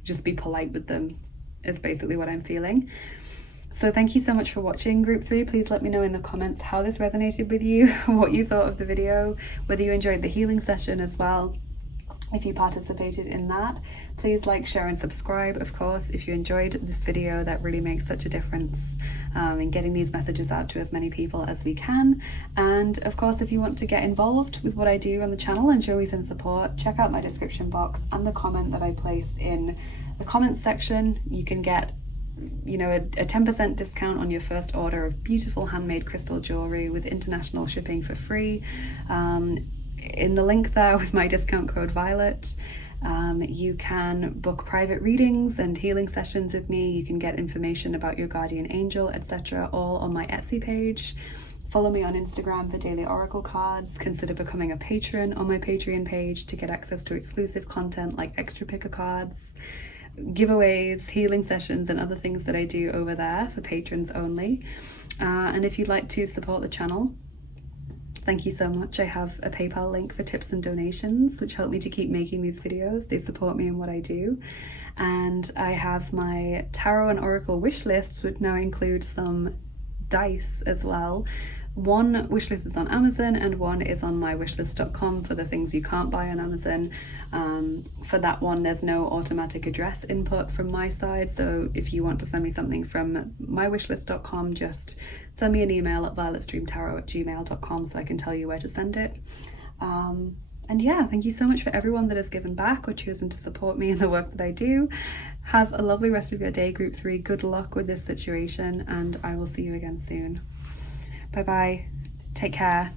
Just be polite with them is basically what I'm feeling. So thank you so much for watching group 3. Please let me know in the comments how this resonated with you, what you thought of the video, whether you enjoyed the healing session as well. If you participated in that, please like, share and subscribe. Of course, if you enjoyed this video, that really makes such a difference in getting these messages out to as many people as we can. And of course, if you want to get involved with what I do on the channel and show me some support, check out my description box and the comment that I place in the comments section. You can get, you know, a 10% discount on your first order of beautiful handmade crystal jewelry with international shipping for free. In the link there with my discount code Violet, you can book private readings and healing sessions with me. You can get information about your guardian angel, etc., all on my Etsy page. Follow me on Instagram for daily oracle cards. Consider becoming a patron on my Patreon page to get access to exclusive content like extra picker cards, giveaways, healing sessions and other things that I do over there for patrons only. And if you'd like to support the channel, thank you so much. I have a PayPal link for tips and donations, which help me to keep making these videos. They support me in what I do. And I have my tarot and oracle wish lists, which now include some dice as well. One wishlist is on Amazon and one is on my wishlist.com for the things you can't buy on Amazon. For that one, there's no automatic address input from my side, so if you want to send me something from my wishlist.com, just send me an email at violetstreamtarot@gmail.com so I can tell you where to send it. And yeah, thank you so much for everyone that has given back or chosen to support me in the work that I do. Have a lovely rest of your day, group 3. Good luck with this situation, and I will see you again soon. Bye bye. Take care.